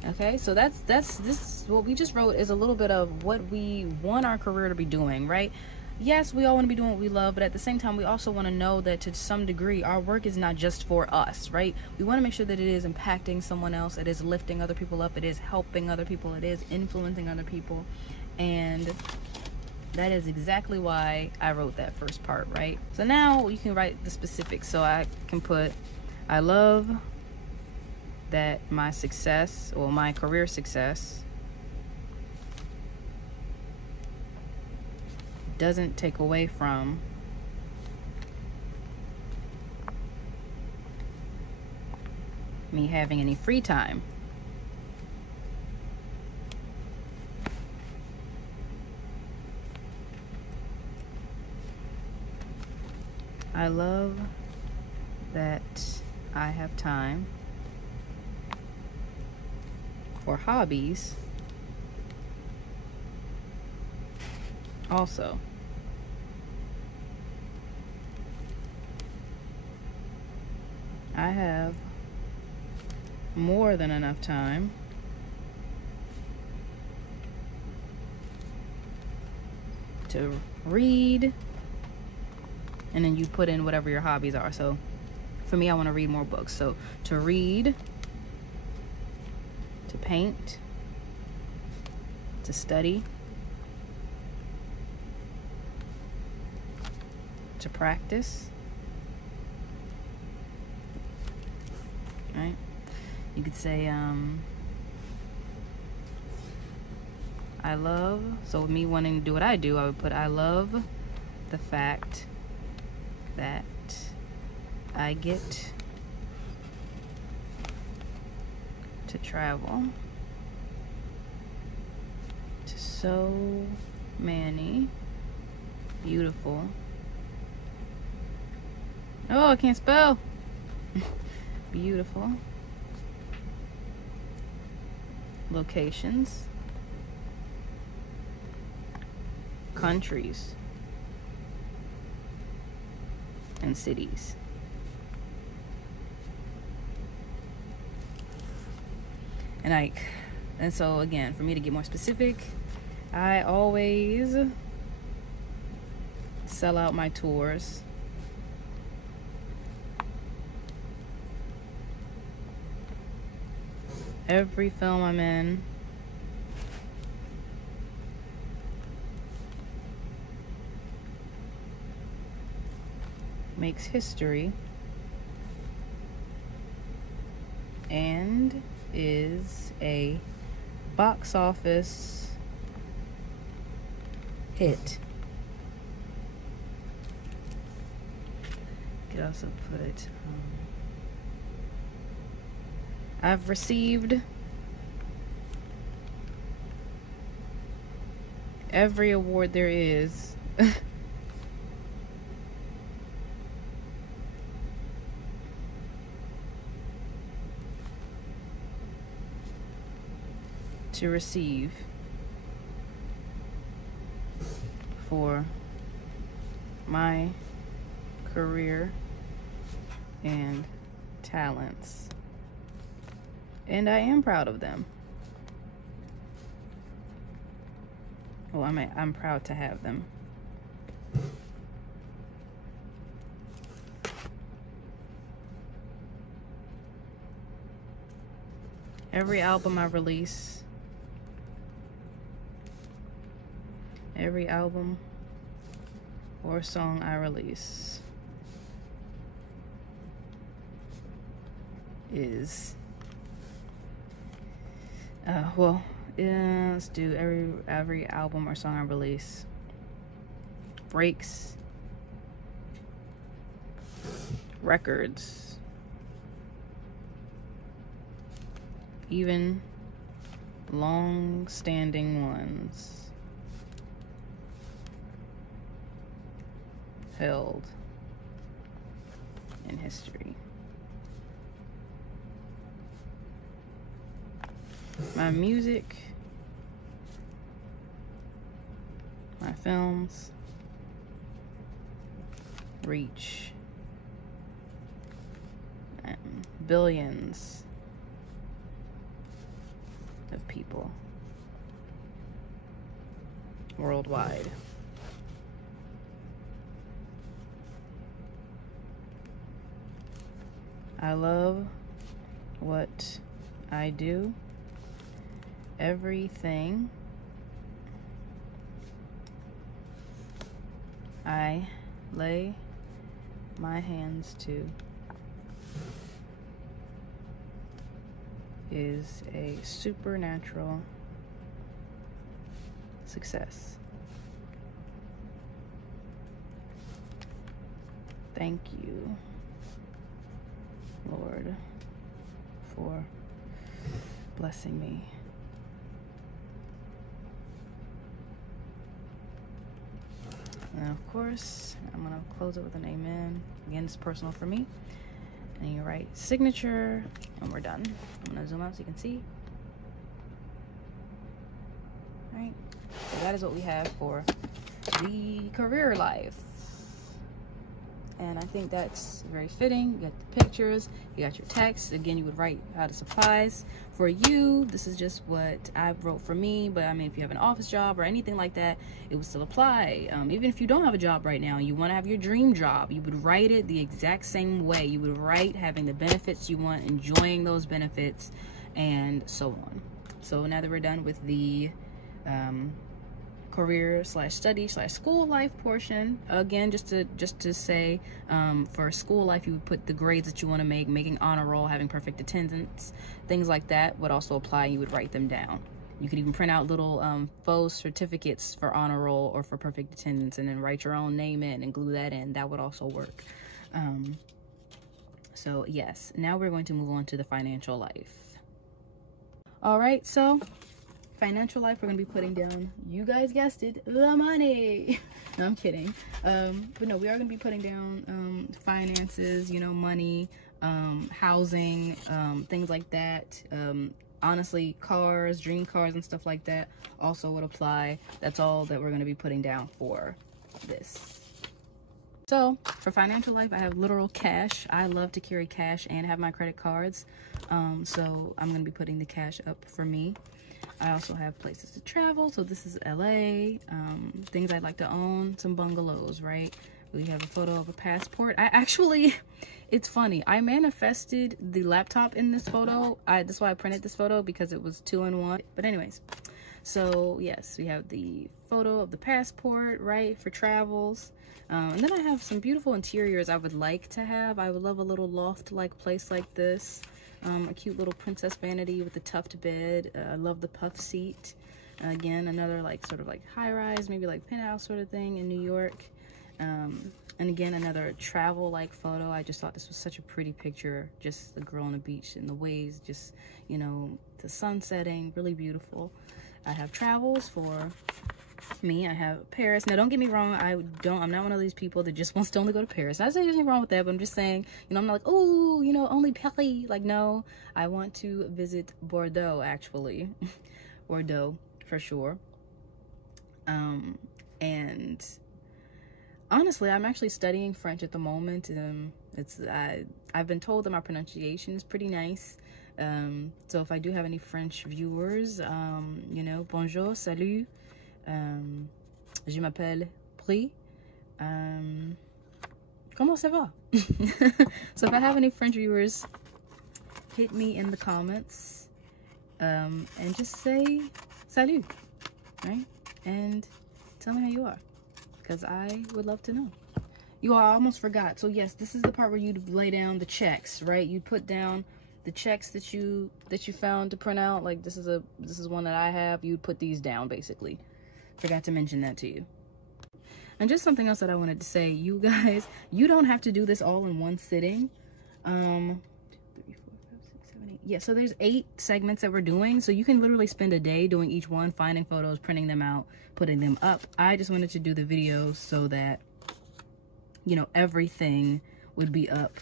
Okay, so this what we just wrote is a little bit of what we want our career to be doing, right? Yes, we all want to be doing what we love, but at the same time, we also want to know that to some degree, our work is not just for us, right? We want to make sure that it is impacting someone else, it is lifting other people up, it is helping other people, it is influencing other people. And that is exactly why I wrote that first part, right? So now you can write the specifics. So I can put, I love that my success, or my career success, doesn't take away from me having any free time. I love that I have time for hobbies also. I have more than enough time to read, and then you put in whatever your hobbies are. So for me, I want to read more books. So to read, to paint, to study, to practice, right? You could say, I love, so with me wanting to do what I do, I would put, I love the fact that I get to travel to so many beautiful, oh, I can't spell, beautiful locations, countries, and cities. And so again, for me to get more specific, I always sell out my tours. Every film I'm in, makes history and is a box office hit. You could also put I've received every award there is to receive for my career and talents, and I am proud of them. Well, I'm proud to have them. Every album I release, every album or song I release is let's do every album or song I release breaks records, even long-standing ones. held in history. My music, my films reach billions of people worldwide. I love what I do. Everything I lay my hands to is a supernatural success. Thank you, Lord, for blessing me. And of course, I'm gonna close it with an amen. Again, it's personal for me. And you write signature, and we're done. I'm gonna zoom out so you can see. All right, so that is what we have for the career life. And I think that's very fitting. You got the pictures, you got your text. Again, you would write how the supplies. For you, this is just what I wrote for me, but I mean, if you have an office job or anything like that, it would still apply. Even if you don't have a job right now and you want to have your dream job, you would write it the exact same way. You would write having the benefits you want, enjoying those benefits, and so on. So now that we're done with the career / study / school life portion, again, just to say, for school life, you would put the grades that you want to make, making honor roll, having perfect attendance, things like that would also apply. You would write them down. You could even print out little faux certificates for honor roll or for perfect attendance, and then write your own name in and glue that in. That would also work. So yes, now we're going to move on to the financial life. All right, so financial life, we're gonna be putting down, you guys guessed it, the money. No, I'm kidding. But no, we are gonna be putting down finances, you know, money, housing, things like that. Honestly, cars, dream cars and stuff like that also would apply. That's all that we're gonna be putting down for this. So for financial life, I have literal cash. I love to carry cash and have my credit cards. So I'm gonna be putting the cash up for me. I also have places to travel. So this is LA, things I'd like to own, some bungalows, right? We have a photo of a passport. I actually, it's funny, I manifested the laptop in this photo. That's why I printed this photo, because it was 2-in-1. But anyways, so yes, we have the photo of the passport, right, for travels. And then I have some beautiful interiors I would like to have. I would love a little loft-like place like this. A cute little princess vanity with a tuft bed. I love the puff seat. Again, another like sort of like high-rise, maybe like penthouse sort of thing in New York. And again, another travel-like photo. I just thought this was such a pretty picture. Just the girl on the beach and the waves, just, you know, the sun setting, really beautiful. I have travels for me. I have Paris. Now, don't get me wrong. I'm not one of these people that just wants to only go to Paris. Not saying there's anything wrong with that, but I'm just saying, you know, I'm not like, oh, you know, only Paris. Like, no, I want to visit Bordeaux, actually. Bordeaux, for sure. And honestly, I'm actually studying French at the moment. I've been told that my pronunciation is pretty nice. So if I do have any French viewers, you know, bonjour, salut. Je m'appelle Pri. Comment ça va? So if I have any French viewers, hit me in the comments, and just say salut, right? And tell me how you are, because I would love to know. You all, I almost forgot. So yes, this is the part where you'd lay down the checks, right? You'd put down the checks that you found to print out. Like this is one that I have. You'd put these down, basically. Forgot to mention that to you. And just something else that I wanted to say, you guys, you don't have to do this all in one sitting. 3, 4, 5, 6, 7, 8. Yeah, so there's 8 segments that we're doing, so you can literally spend a day doing each one, finding photos, printing them out, putting them up. I just wanted to do the videos so that you know, everything would be up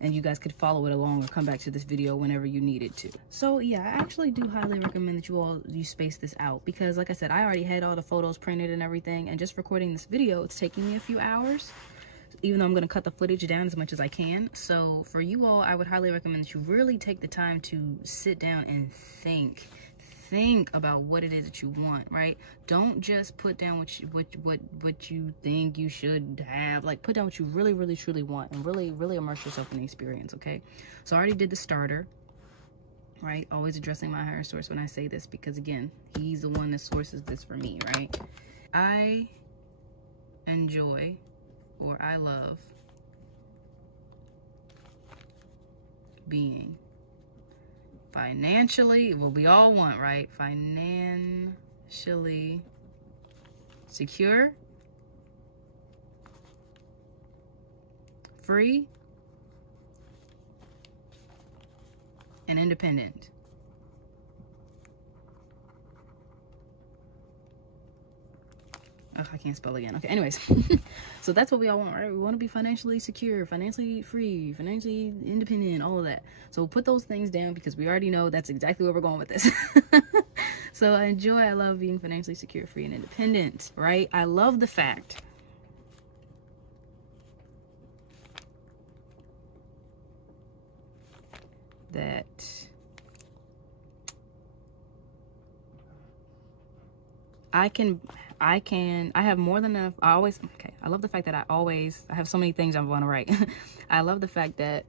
and you guys could follow it along or come back to this video whenever you needed to. So yeah, I actually do highly recommend that you space this out, because like I said, I already had all the photos printed and everything, and just recording this video, it's taking me a few hours, even though I'm going to cut the footage down as much as I can. So for you all, I would highly recommend that you really take the time to sit down and think about what it is that you want, right? Don't just put down what you think you should have. Like, put down what you really truly want, and really immerse yourself in the experience. Okay, so I already did the starter, right? Always addressing my higher source when I say this, because again, he's the one that sources this for me, right? I enjoy, or I love, being financially, well, we all want, right? Financially secure, free, and independent. Oh, I can't spell again. Okay, anyways. So that's what we all want, right? We want to be financially secure, financially free, financially independent, all of that. So put those things down, because we already know that's exactly where we're going with this. So I love being financially secure, free, and independent, right? I love the fact that I have more than enough. I love the fact that I have so many things I want to write. I love the fact that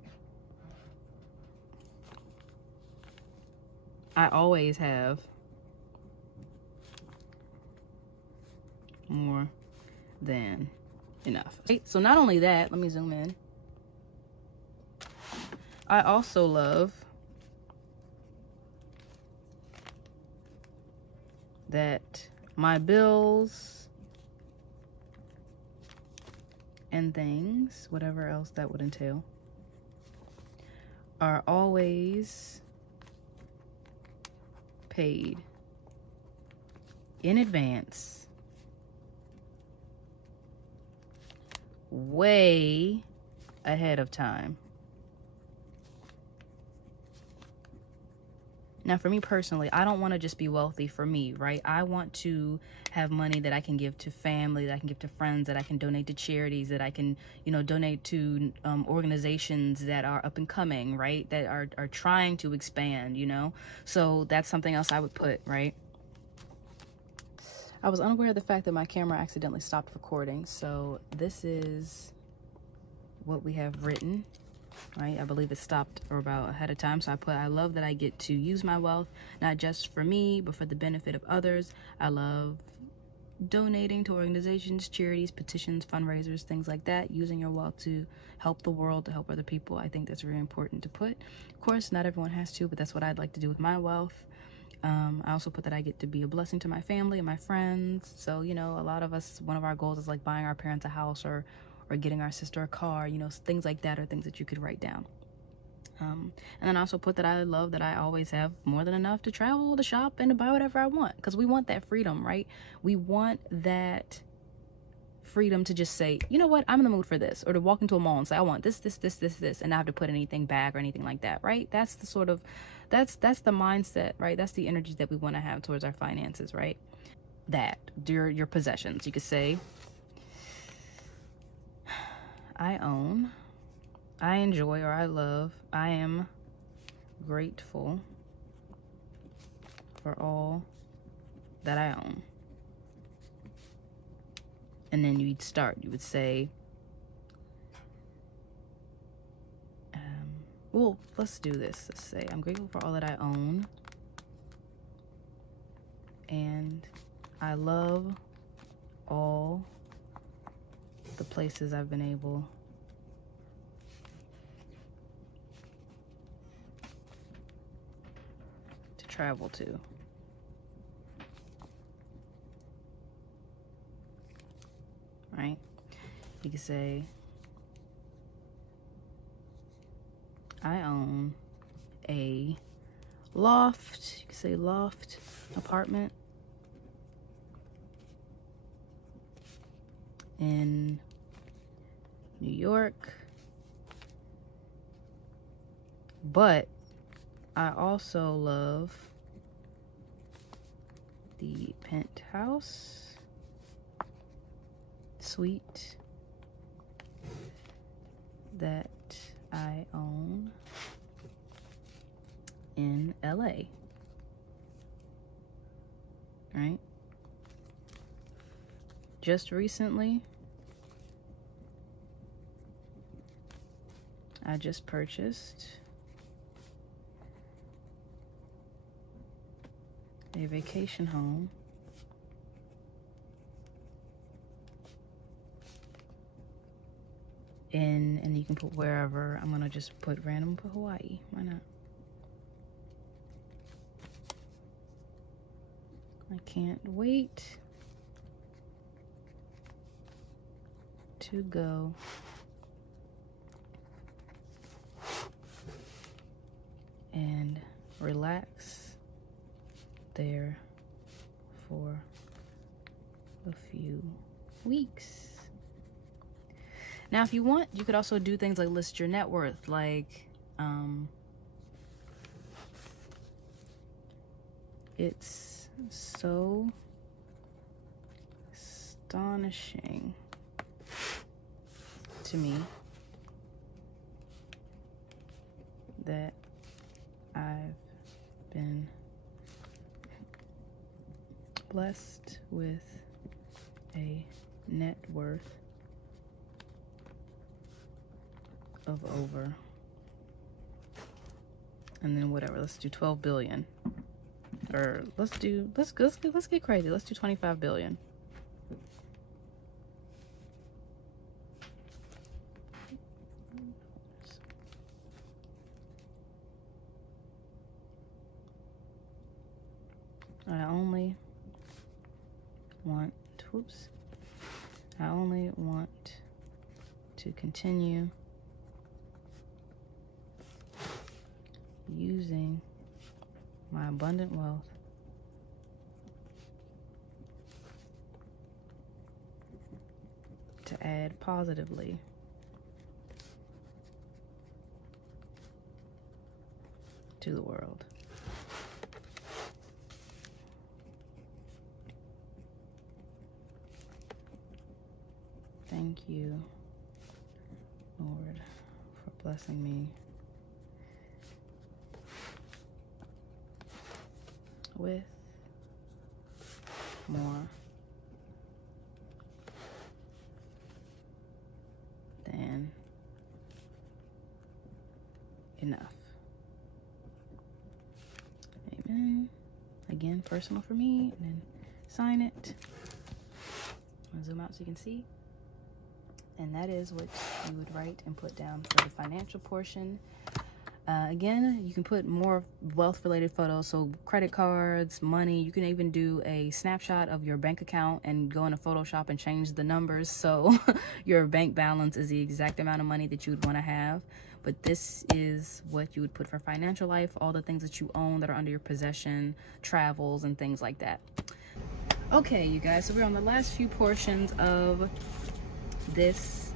I always have more than enough. So not only that, let me zoom in. I also love that my bills and things, whatever else that would entail, are always paid in advance, way ahead of time. Now, for me personally, I don't want to just be wealthy for me, right? I want to have money that I can give to family, that I can give to friends, that I can donate to charities, that I can, you know, donate to organizations that are up and coming, right? That are trying to expand, you know? So that's something else I would put, right? I was unaware of the fact that my camera accidentally stopped recording. So this is what we have written. Right, I believe it stopped or about ahead of time. So I put, I love that I get to use my wealth, not just for me, but for the benefit of others. I love donating to organizations, charities, petitions, fundraisers, things like that. Using your wealth to help the world, to help other people. I think that's very important to put. Of course, not everyone has to, but that's what I'd like to do with my wealth. I also put that I get to be a blessing to my family and my friends. So, you know, a lot of us, one of our goals is like buying our parents a house, or getting our sister a car, you know, things like that are things that you could write down. And then I also put that I love that I always have more than enough to travel, to shop, and to buy whatever I want, because we want that freedom, right? We want that freedom to just say, you know what, I'm in the mood for this, or to walk into a mall and say, I want this, and not have to put anything back or anything like that, right? That's the sort of, that's the mindset, right? That's the energy that we want to have towards our finances, right? That, your possessions, you could say, I own, I enjoy, or I love, I am grateful for all that I own. And then you'd start, you would say, well, let's do this. Let's say, I'm grateful for all that I own, and I love all the places I've been able to travel to. Right? You could say, I own a loft, you could say loft apartment in New York. But I also love the penthouse suite that I own in LA. Right? Just recently, I just purchased a vacation home and you can put wherever. I'm gonna just put random, put Hawaii. Why not? I can't wait to go and relax there for a few weeks. Now, if you want, you could also do things like list your net worth, like it's so astonishing to me that I've been blessed with a net worth of over, and then whatever, let's do 12 billion, or let's get crazy, let's do 25 billion. I only want to continue using my abundant wealth to add positively to the world. Thank you, Lord, for blessing me with more than enough. Amen. Again, personal for me, and then sign it. I'll zoom out so you can see. And that is what you would write and put down for the financial portion. Again, you can put more wealth-related photos, so credit cards, money. You can even do a snapshot of your bank account and go into Photoshop and change the numbers so your bank balance is the exact amount of money that you would want to have. But this is what you would put for financial life, all the things that you own that are under your possession, travels, and things like that. Okay, you guys, so we're on the last few portions of this,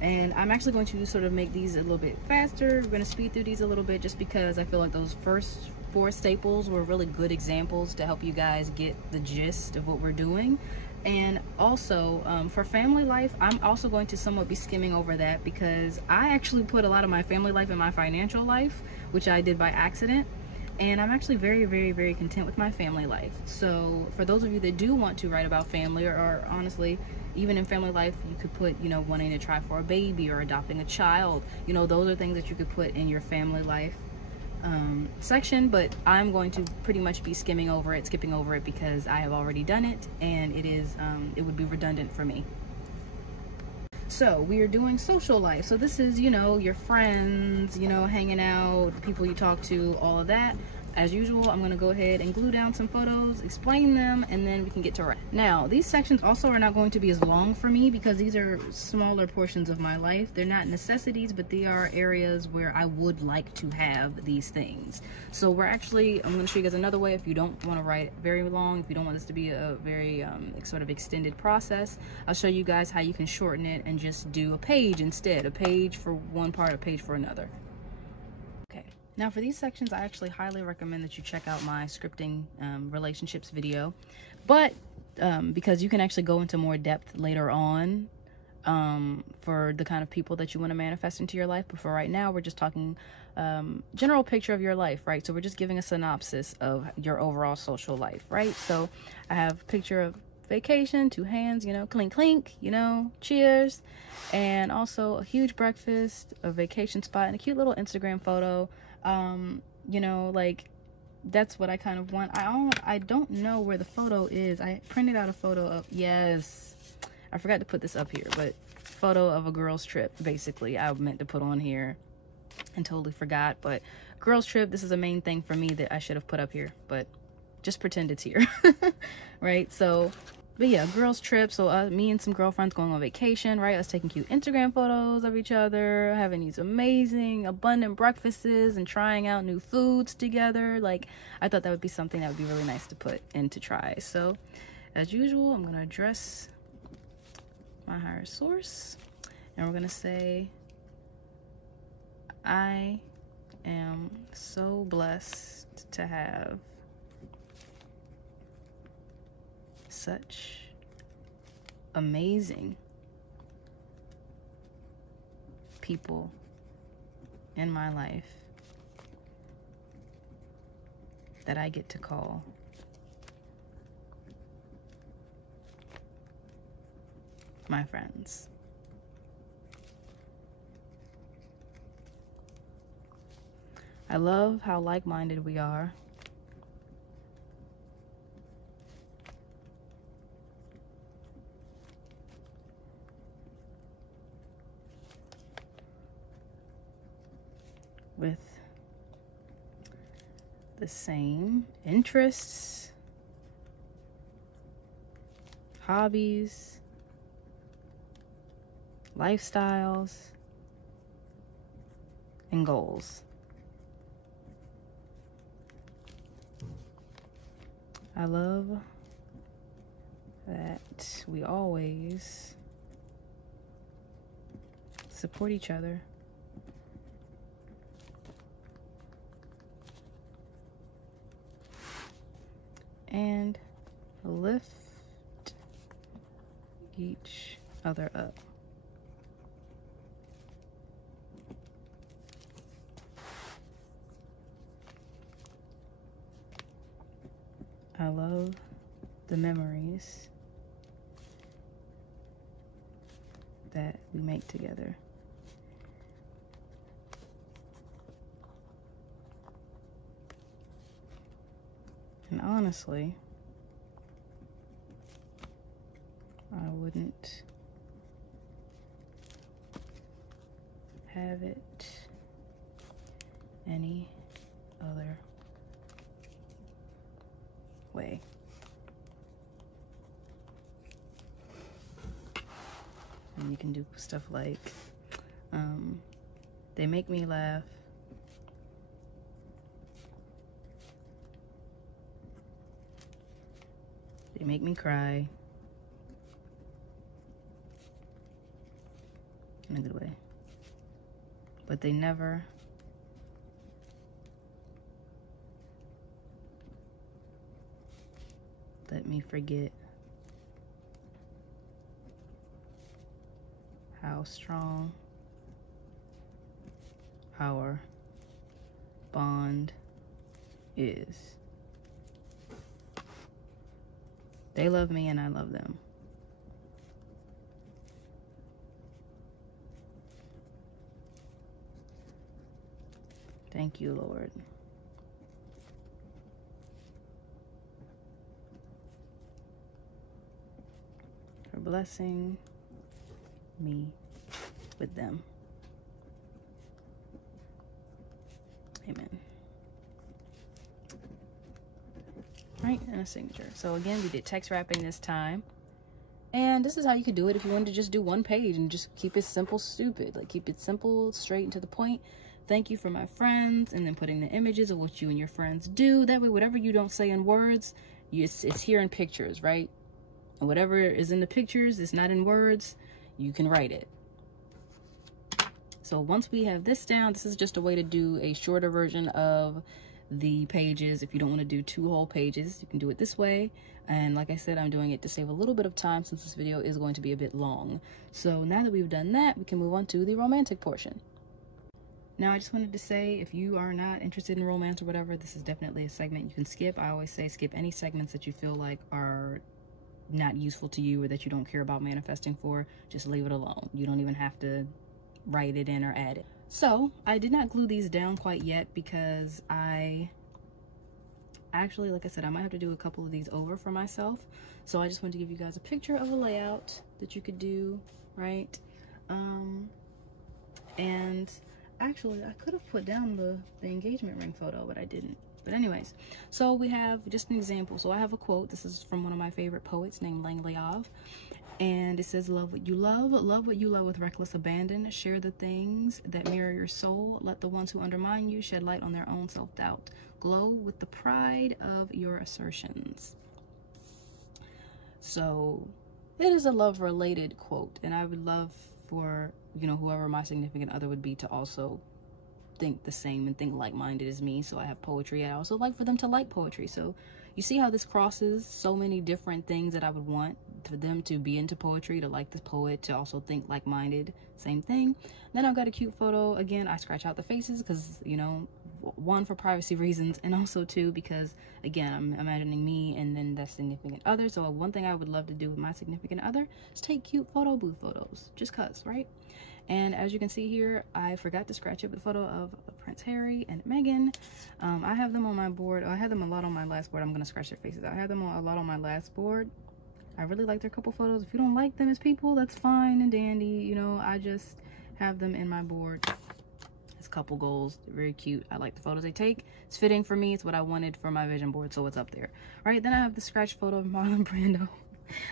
and I'm actually going to sort of make these a little bit faster. We're going to speed through these a little bit just because I feel like those first 4 staples were really good examples to help you guys get the gist of what we're doing. And also for family life, I'm also going to somewhat be skimming over that because I actually put a lot of my family life in my financial life, which I did by accident. And I'm actually very, very, very content with my family life. So for those of you that do want to write about family, or honestly, even in family life, you could put, you know, wanting to try for a baby or adopting a child. You know, those are things that you could put in your family life section. But I'm going to pretty much be skipping over it because I have already done it, and it would be redundant for me. So we are doing social life. So this is, you know, your friends, you know, hanging out, people you talk to, all of that. as usual, I'm going to go ahead and glue down some photos, explain them, and then we can get to write. Now, these sections also are not going to be as long for me because these are smaller portions of my life. They're not necessities, but they are areas where I would like to have these things. So I'm going to show you guys another way if you don't want to write very long, if you don't want this to be a very sort of extended process. I'll show you guys how you can shorten it and just do a page instead, a page for one part, a page for another. Now for these sections, I actually highly recommend that you check out my scripting relationships video, but because you can actually go into more depth later on for the kind of people that you want to manifest into your life. But for right now, we're just talking general picture of your life, right? So we're just giving a synopsis of your overall social life, right? So I have a picture of vacation, 2 hands, you know, clink clink, you know, cheers, and also a huge breakfast, a vacation spot, and a cute little Instagram photo. You know, like, that's what I kind of want. I don't know where the photo is. I printed out a photo of, yes, I forgot to put this up here, but photo of a girls trip, basically, I meant to put on here and totally forgot. But girls trip, this is a main thing for me that I should have put up here, but just pretend it's here. Right? So, but yeah, girls trip. So me and some girlfriends going on vacation, right? Us taking cute Instagram photos of each other, having these amazing, abundant breakfasts and trying out new foods together. Like, I thought that would be something that would be really nice to put and to try. So as usual, I'm going to address my higher source, and we're going to say, I am so blessed to have such amazing people in my life that I get to call my friends. I love how like-minded we are. With the same interests, hobbies, lifestyles, and goals. I love that we always support each other and lift each other up. I love the memories that we make together. And honestly, I wouldn't have it any other way. And you can do stuff like, they make me laugh. They make me cry. In a good way. But they never let me forget how strong our bond is. They love me and I love them. Thank you, Lord. For blessing me with them. Amen. right? And a signature. So again, we did text wrapping this time. And this is how you could do it if you wanted to just do one page and just keep it simple, stupid. Like, keep it simple, straight and to the point. Thank you for my friends, and then putting the images of what you and your friends do. That way, whatever you don't say in words, it's here in pictures, right? And whatever is in the pictures, it's not in words, you can write it. So once we have this down, this is just a way to do a shorter version of the pages. If you don't want to do 2 whole pages, you can do it this way. And like I said, I'm doing it to save a little bit of time since this video is going to be a bit long. So now that we've done that, we can move on to the romantic portion. Now, I just wanted to say, if you are not interested in romance or whatever, this is definitely a segment you can skip. I always say skip any segments that you feel like are not useful to you or that you don't care about manifesting for. Just leave it alone. You don't even have to write it in or add it. So I did not glue these down quite yet because I actually, like I said, I might have to do a couple of these over for myself. So I just wanted to give you guys a picture of a layout that you could do, right? And actually, I could have put down the engagement ring photo, but I didn't. But anyways, so we have just an example. So I have a quote. This is from one of my favorite poets named Langleov. And it says, love what you love what you love with reckless abandon, share the things that mirror your soul, let the ones who undermine you shed light on their own self-doubt, glow with the pride of your assertions. So it is a love related quote, and I would love for, you know, whoever my significant other would be to also think the same and think like-minded as me. So I have poetry. I also like for them to like poetry. So you see how this crosses so many different things that I would want for them to be into poetry, to like this poet, to also think like-minded, same thing. Then I've got a cute photo. Again, I scratch out the faces because, you know, 1, for privacy reasons, and also 2, because again, I'm imagining me and then that significant other. So one thing I would love to do with my significant other is take cute photo booth photos, just cuz, right? And as you can see here, I forgot to scratch up the photo of Prince Harry and Meghan. I have them on my board. I had them a lot on my last board. I'm going to scratch their faces. I had them a lot on my last board. I really like their couple photos. If you don't like them as people, that's fine and dandy. You know, I just have them in my board as couple goals. They're very cute. I like the photos they take. It's fitting for me. It's what I wanted for my vision board, so it's up there. All right, then I have the scratch photo of Marlon Brando.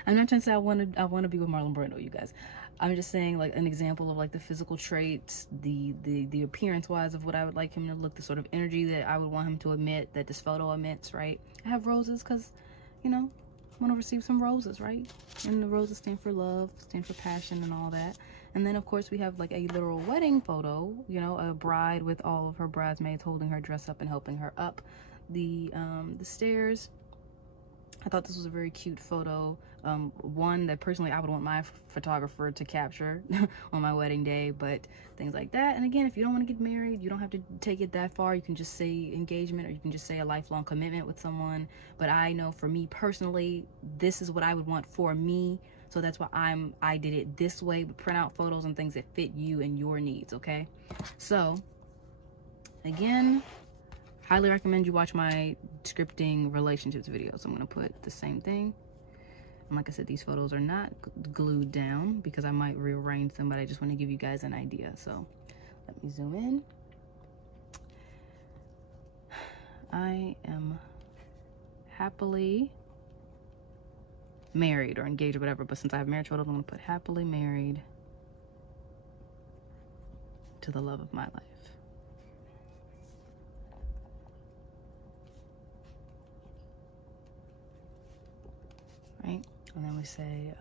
I'm not trying to say I want to be with Marlon Brando, you guys. I'm just saying, like, an example of like the physical traits, the appearance wise of what I would like him to look, the sort of energy that I would want him to emit, that this photo emits, right? I have roses because, you know, I want to receive some roses, right? And the roses stand for love, stand for passion and all that. And then of course we have like a literal wedding photo, you know, a bride with all of her bridesmaids holding her dress up and helping her up the stairs. I thought this was a very cute photo. One that personally I would want my photographer to capture on my wedding day, but things like that. And again, if you don't want to get married, you don't have to take it that far. You can just say engagement, or you can just say a lifelong commitment with someone. But I know for me personally, this is what I would want for me. So that's why I did it this way, but print out photos and things that fit you and your needs, okay? So again, highly recommend you watch my scripting relationships video. So I'm gonna put the same thing. And like I said, these photos are not glued down because I might rearrange them, but I just want to give you guys an idea. So let me zoom in. I am happily married or engaged or whatever, but since I have marriage photos, I'm gonna put happily married to the love of my life. Right? And then we say,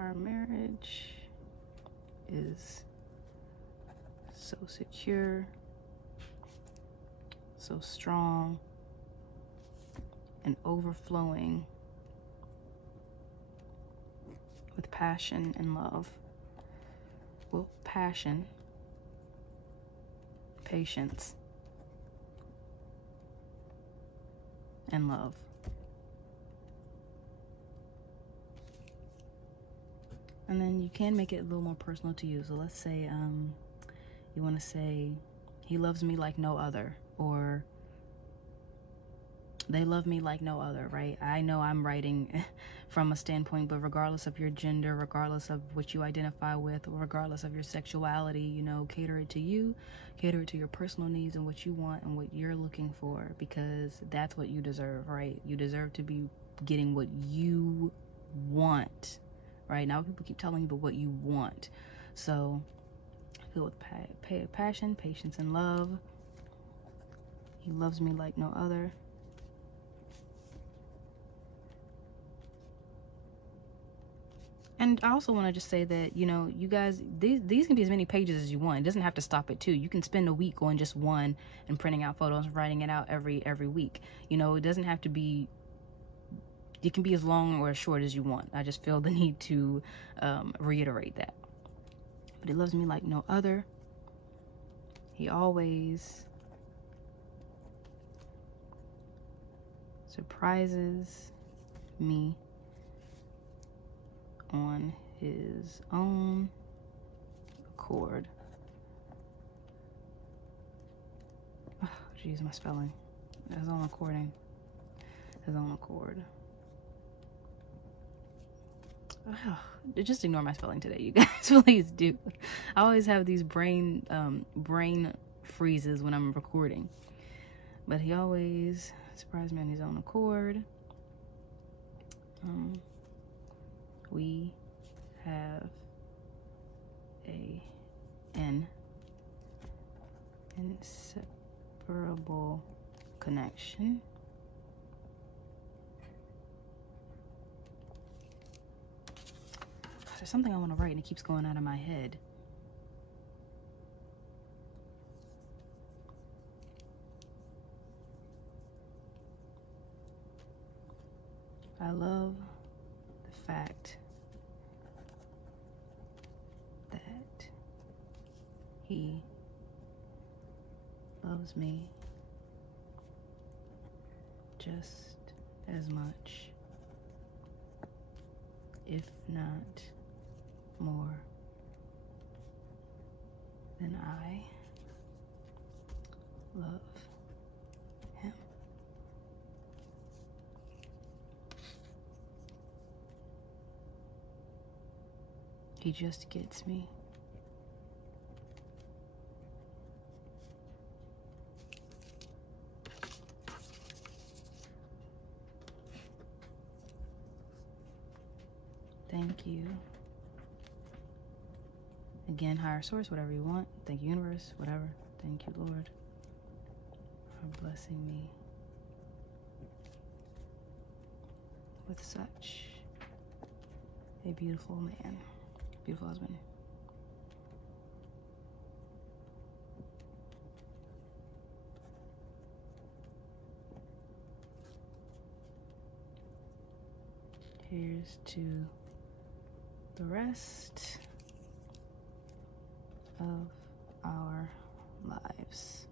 our marriage is so secure, so strong, and overflowing with passion and love. Well, passion, patience, and love. And then you can make it a little more personal to you. So let's say you want to say, he loves me like no other, or They love me like no other, right? I know I'm writing from a standpoint, but regardless of your gender, regardless of what you identify with, regardless of your sexuality, you know, cater it to you, cater it to your personal needs and what you want and what you're looking for, because that's what you deserve, right? You deserve to be getting what you want, right? Now people keep telling you but what you want. So filled with passion, patience, and love. He loves me like no other. And I also want to just say that, you know, you guys, these can be as many pages as you want. It doesn't have to stop at 2. You can spend a week on just one and printing out photos and writing it out every week. You know, it doesn't have to be, it can be as long or as short as you want. I just feel the need to reiterate that. But he loves me like no other. He always surprises me on his own accord. Oh, geez, my spelling. His own according. His own accord. Oh, just ignore my spelling today, you guys. Please do. I always have these brain freezes when I'm recording. But he always surprised me on his own accord. We have an inseparable connection. God, there's something I want to write and it keeps going out of my head. I love the fact that he loves me just as much, if not more, than I love him. He just gets me. Thank you. Again, higher source, whatever you want. Thank you, universe, whatever. Thank you, Lord, for blessing me with such a beautiful man, beautiful husband. Here's to the rest of our lives.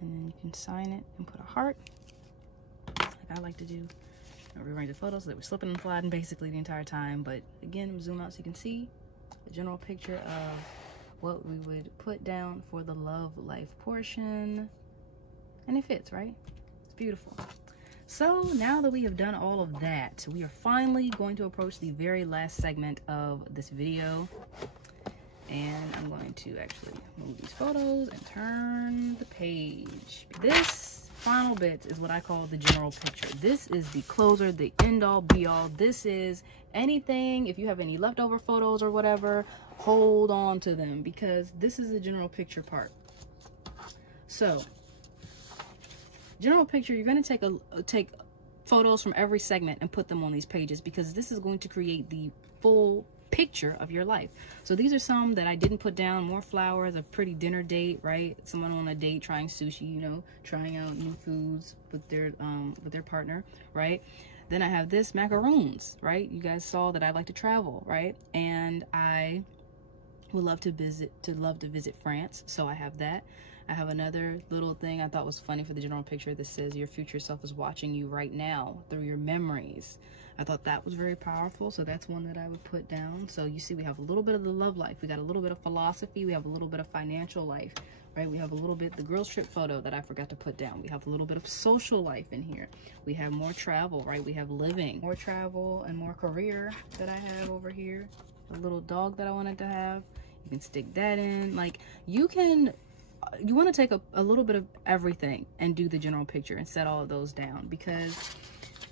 And then you can sign it and put a heart, like I like to do. I'll rearrange the photos so that we're slipping and sliding basically the entire time. But again, zoom out so you can see the general picture of what we would put down for the love life portion. And it fits, right? It's beautiful. So now that we have done all of that, we are finally going to approach the very last segment of this video. And I'm going to actually move these photos and turn the page. This final bit is what I call the general picture. This is the closer, the end all be all. This is anything, if you have any leftover photos or whatever, hold on to them, because this is the general picture part. So general picture, you're going to take photos from every segment and put them on these pages, because this is going to create the full picture of your life. So these are some that I didn't put down. More flowers, a pretty dinner date, right? Someone on a date trying sushi, you know, trying out new foods with their partner, right? Then I have this, macaroons, right? You guys saw that I like to travel, right? And I would love to visit France, so I have that. I have another little thing I thought was funny for the general picture that says your future self is watching you right now through your memories. I thought that was very powerful, so that's one that I would put down. So you see, we have a little bit of the love life, we got a little bit of philosophy, we have a little bit of financial life, right? We have a little bit, the girls trip photo that I forgot to put down. We have a little bit of social life in here. We have more travel, right? We have living, more travel and more career that I have over here. A little dog that I wanted to have. You can stick that in. Like, you want to take a little bit of everything and do the general picture and set all of those down, because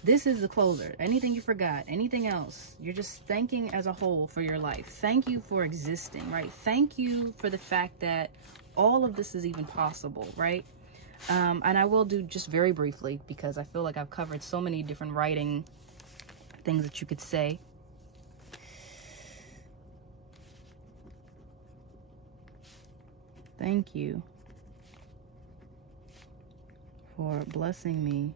this is the closer. Anything you forgot, anything else, you're just thanking as a whole for your life. Thank you for existing, right? Thank you for the fact that all of this is even possible, right? And I will do just very briefly, because I feel like I've covered so many different writing things that you could say. Thank you for blessing me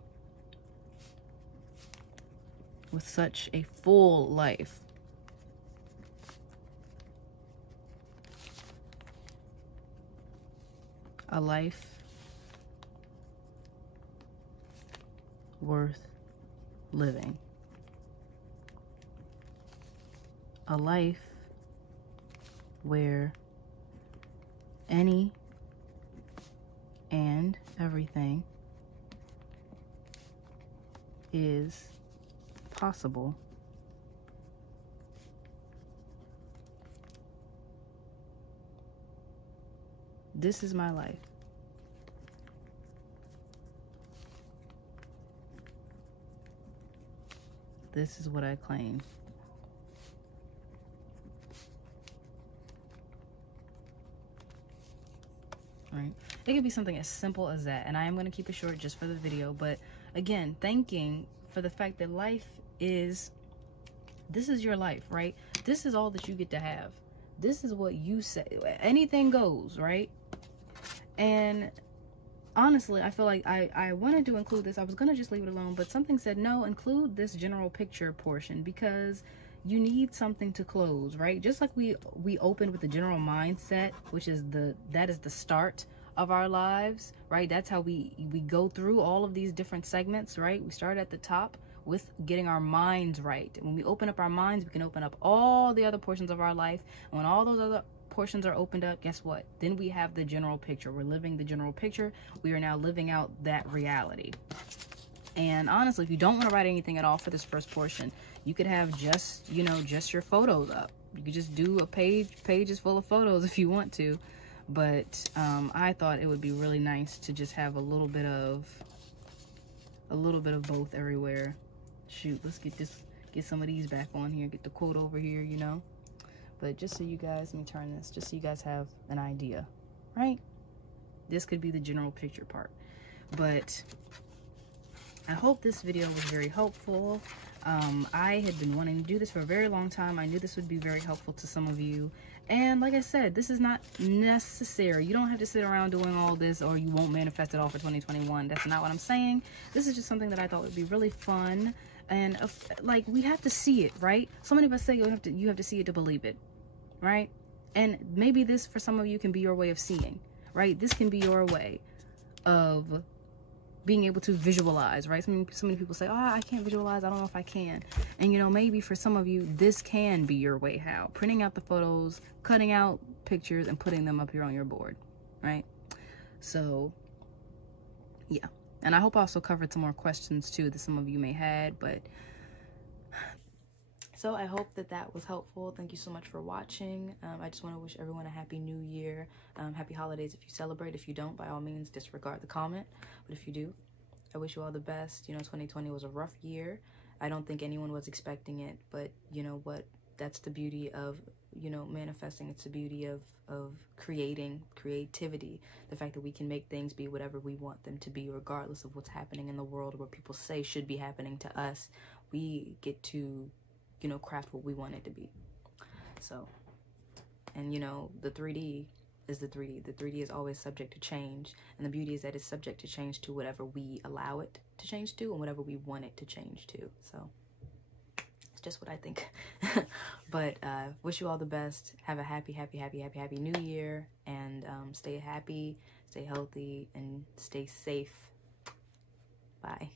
with such a full life. A life worth living. A life where any and everything is possible. This is my life. This is what I claim. Right? It could be something as simple as that, and I am going to keep it short just for the video, but again, thanking for the fact that this is your life, right? This is all that you get to have. This is what you say. Anything goes, right? And honestly, I feel like I wanted to include this. I was going to just leave it alone, but something said, no, include this general picture portion, because you need something to close, right? Just like we opened with the general mindset, which is that is the start of our lives, right? That's how we go through all of these different segments, right? We start at the top with getting our minds right. When we open up our minds, we can open up all the other portions of our life. And when all those other portions are opened up, guess what? Then we have the general picture. We're living the general picture. We are now living out that reality. And honestly, if you don't want to write anything at all for this first portion, you could have just your photos up. You could just do a pages full of photos if you want to. But I thought it would be really nice to just have a little bit of both everywhere. Shoot, let's get some of these back on here, get the quote over here, But just so you guys, let me turn this, just so you guys have an idea, right? This could be the general picture part. But I hope this video was very helpful. I had been wanting to do this for a very long time. I knew this would be very helpful to some of you. And like I said, this is not necessary. You don't have to sit around doing all this, or you won't manifest it all for 2021. That's not what I'm saying. This is just something that I thought would be really fun. And like, we have to see it, right? So many of us say you have to see it to believe it, right? And maybe this, for some of you, can be your way of seeing, right? This can be your way of being able to visualize, right? So many people say, oh, I can't visualize. I don't know if I can. And, maybe for some of you, this can be your way how. Printing out the photos, cutting out pictures, and putting them up here on your board, right? So, yeah. And I hope I also covered some more questions, too, that some of you may had, but... So I hope that was helpful. Thank you so much for watching. I just want to wish everyone a happy new year. Happy holidays if you celebrate. If you don't, by all means, disregard the comment. But if you do, I wish you all the best. 2020 was a rough year. I don't think anyone was expecting it. But you know what? That's the beauty of, manifesting. It's the beauty of creativity. The fact that we can make things be whatever we want them to be, regardless of what's happening in the world or what people say should be happening to us. We get to craft what we want it to be. So, and the 3D is the 3D. The 3D is always subject to change, and the beauty is that it's subject to change to whatever we allow it to change to, and whatever we want it to change to. So it's just what I think. But wish you all the best. Have a happy new year, and stay happy, stay healthy, and stay safe. Bye.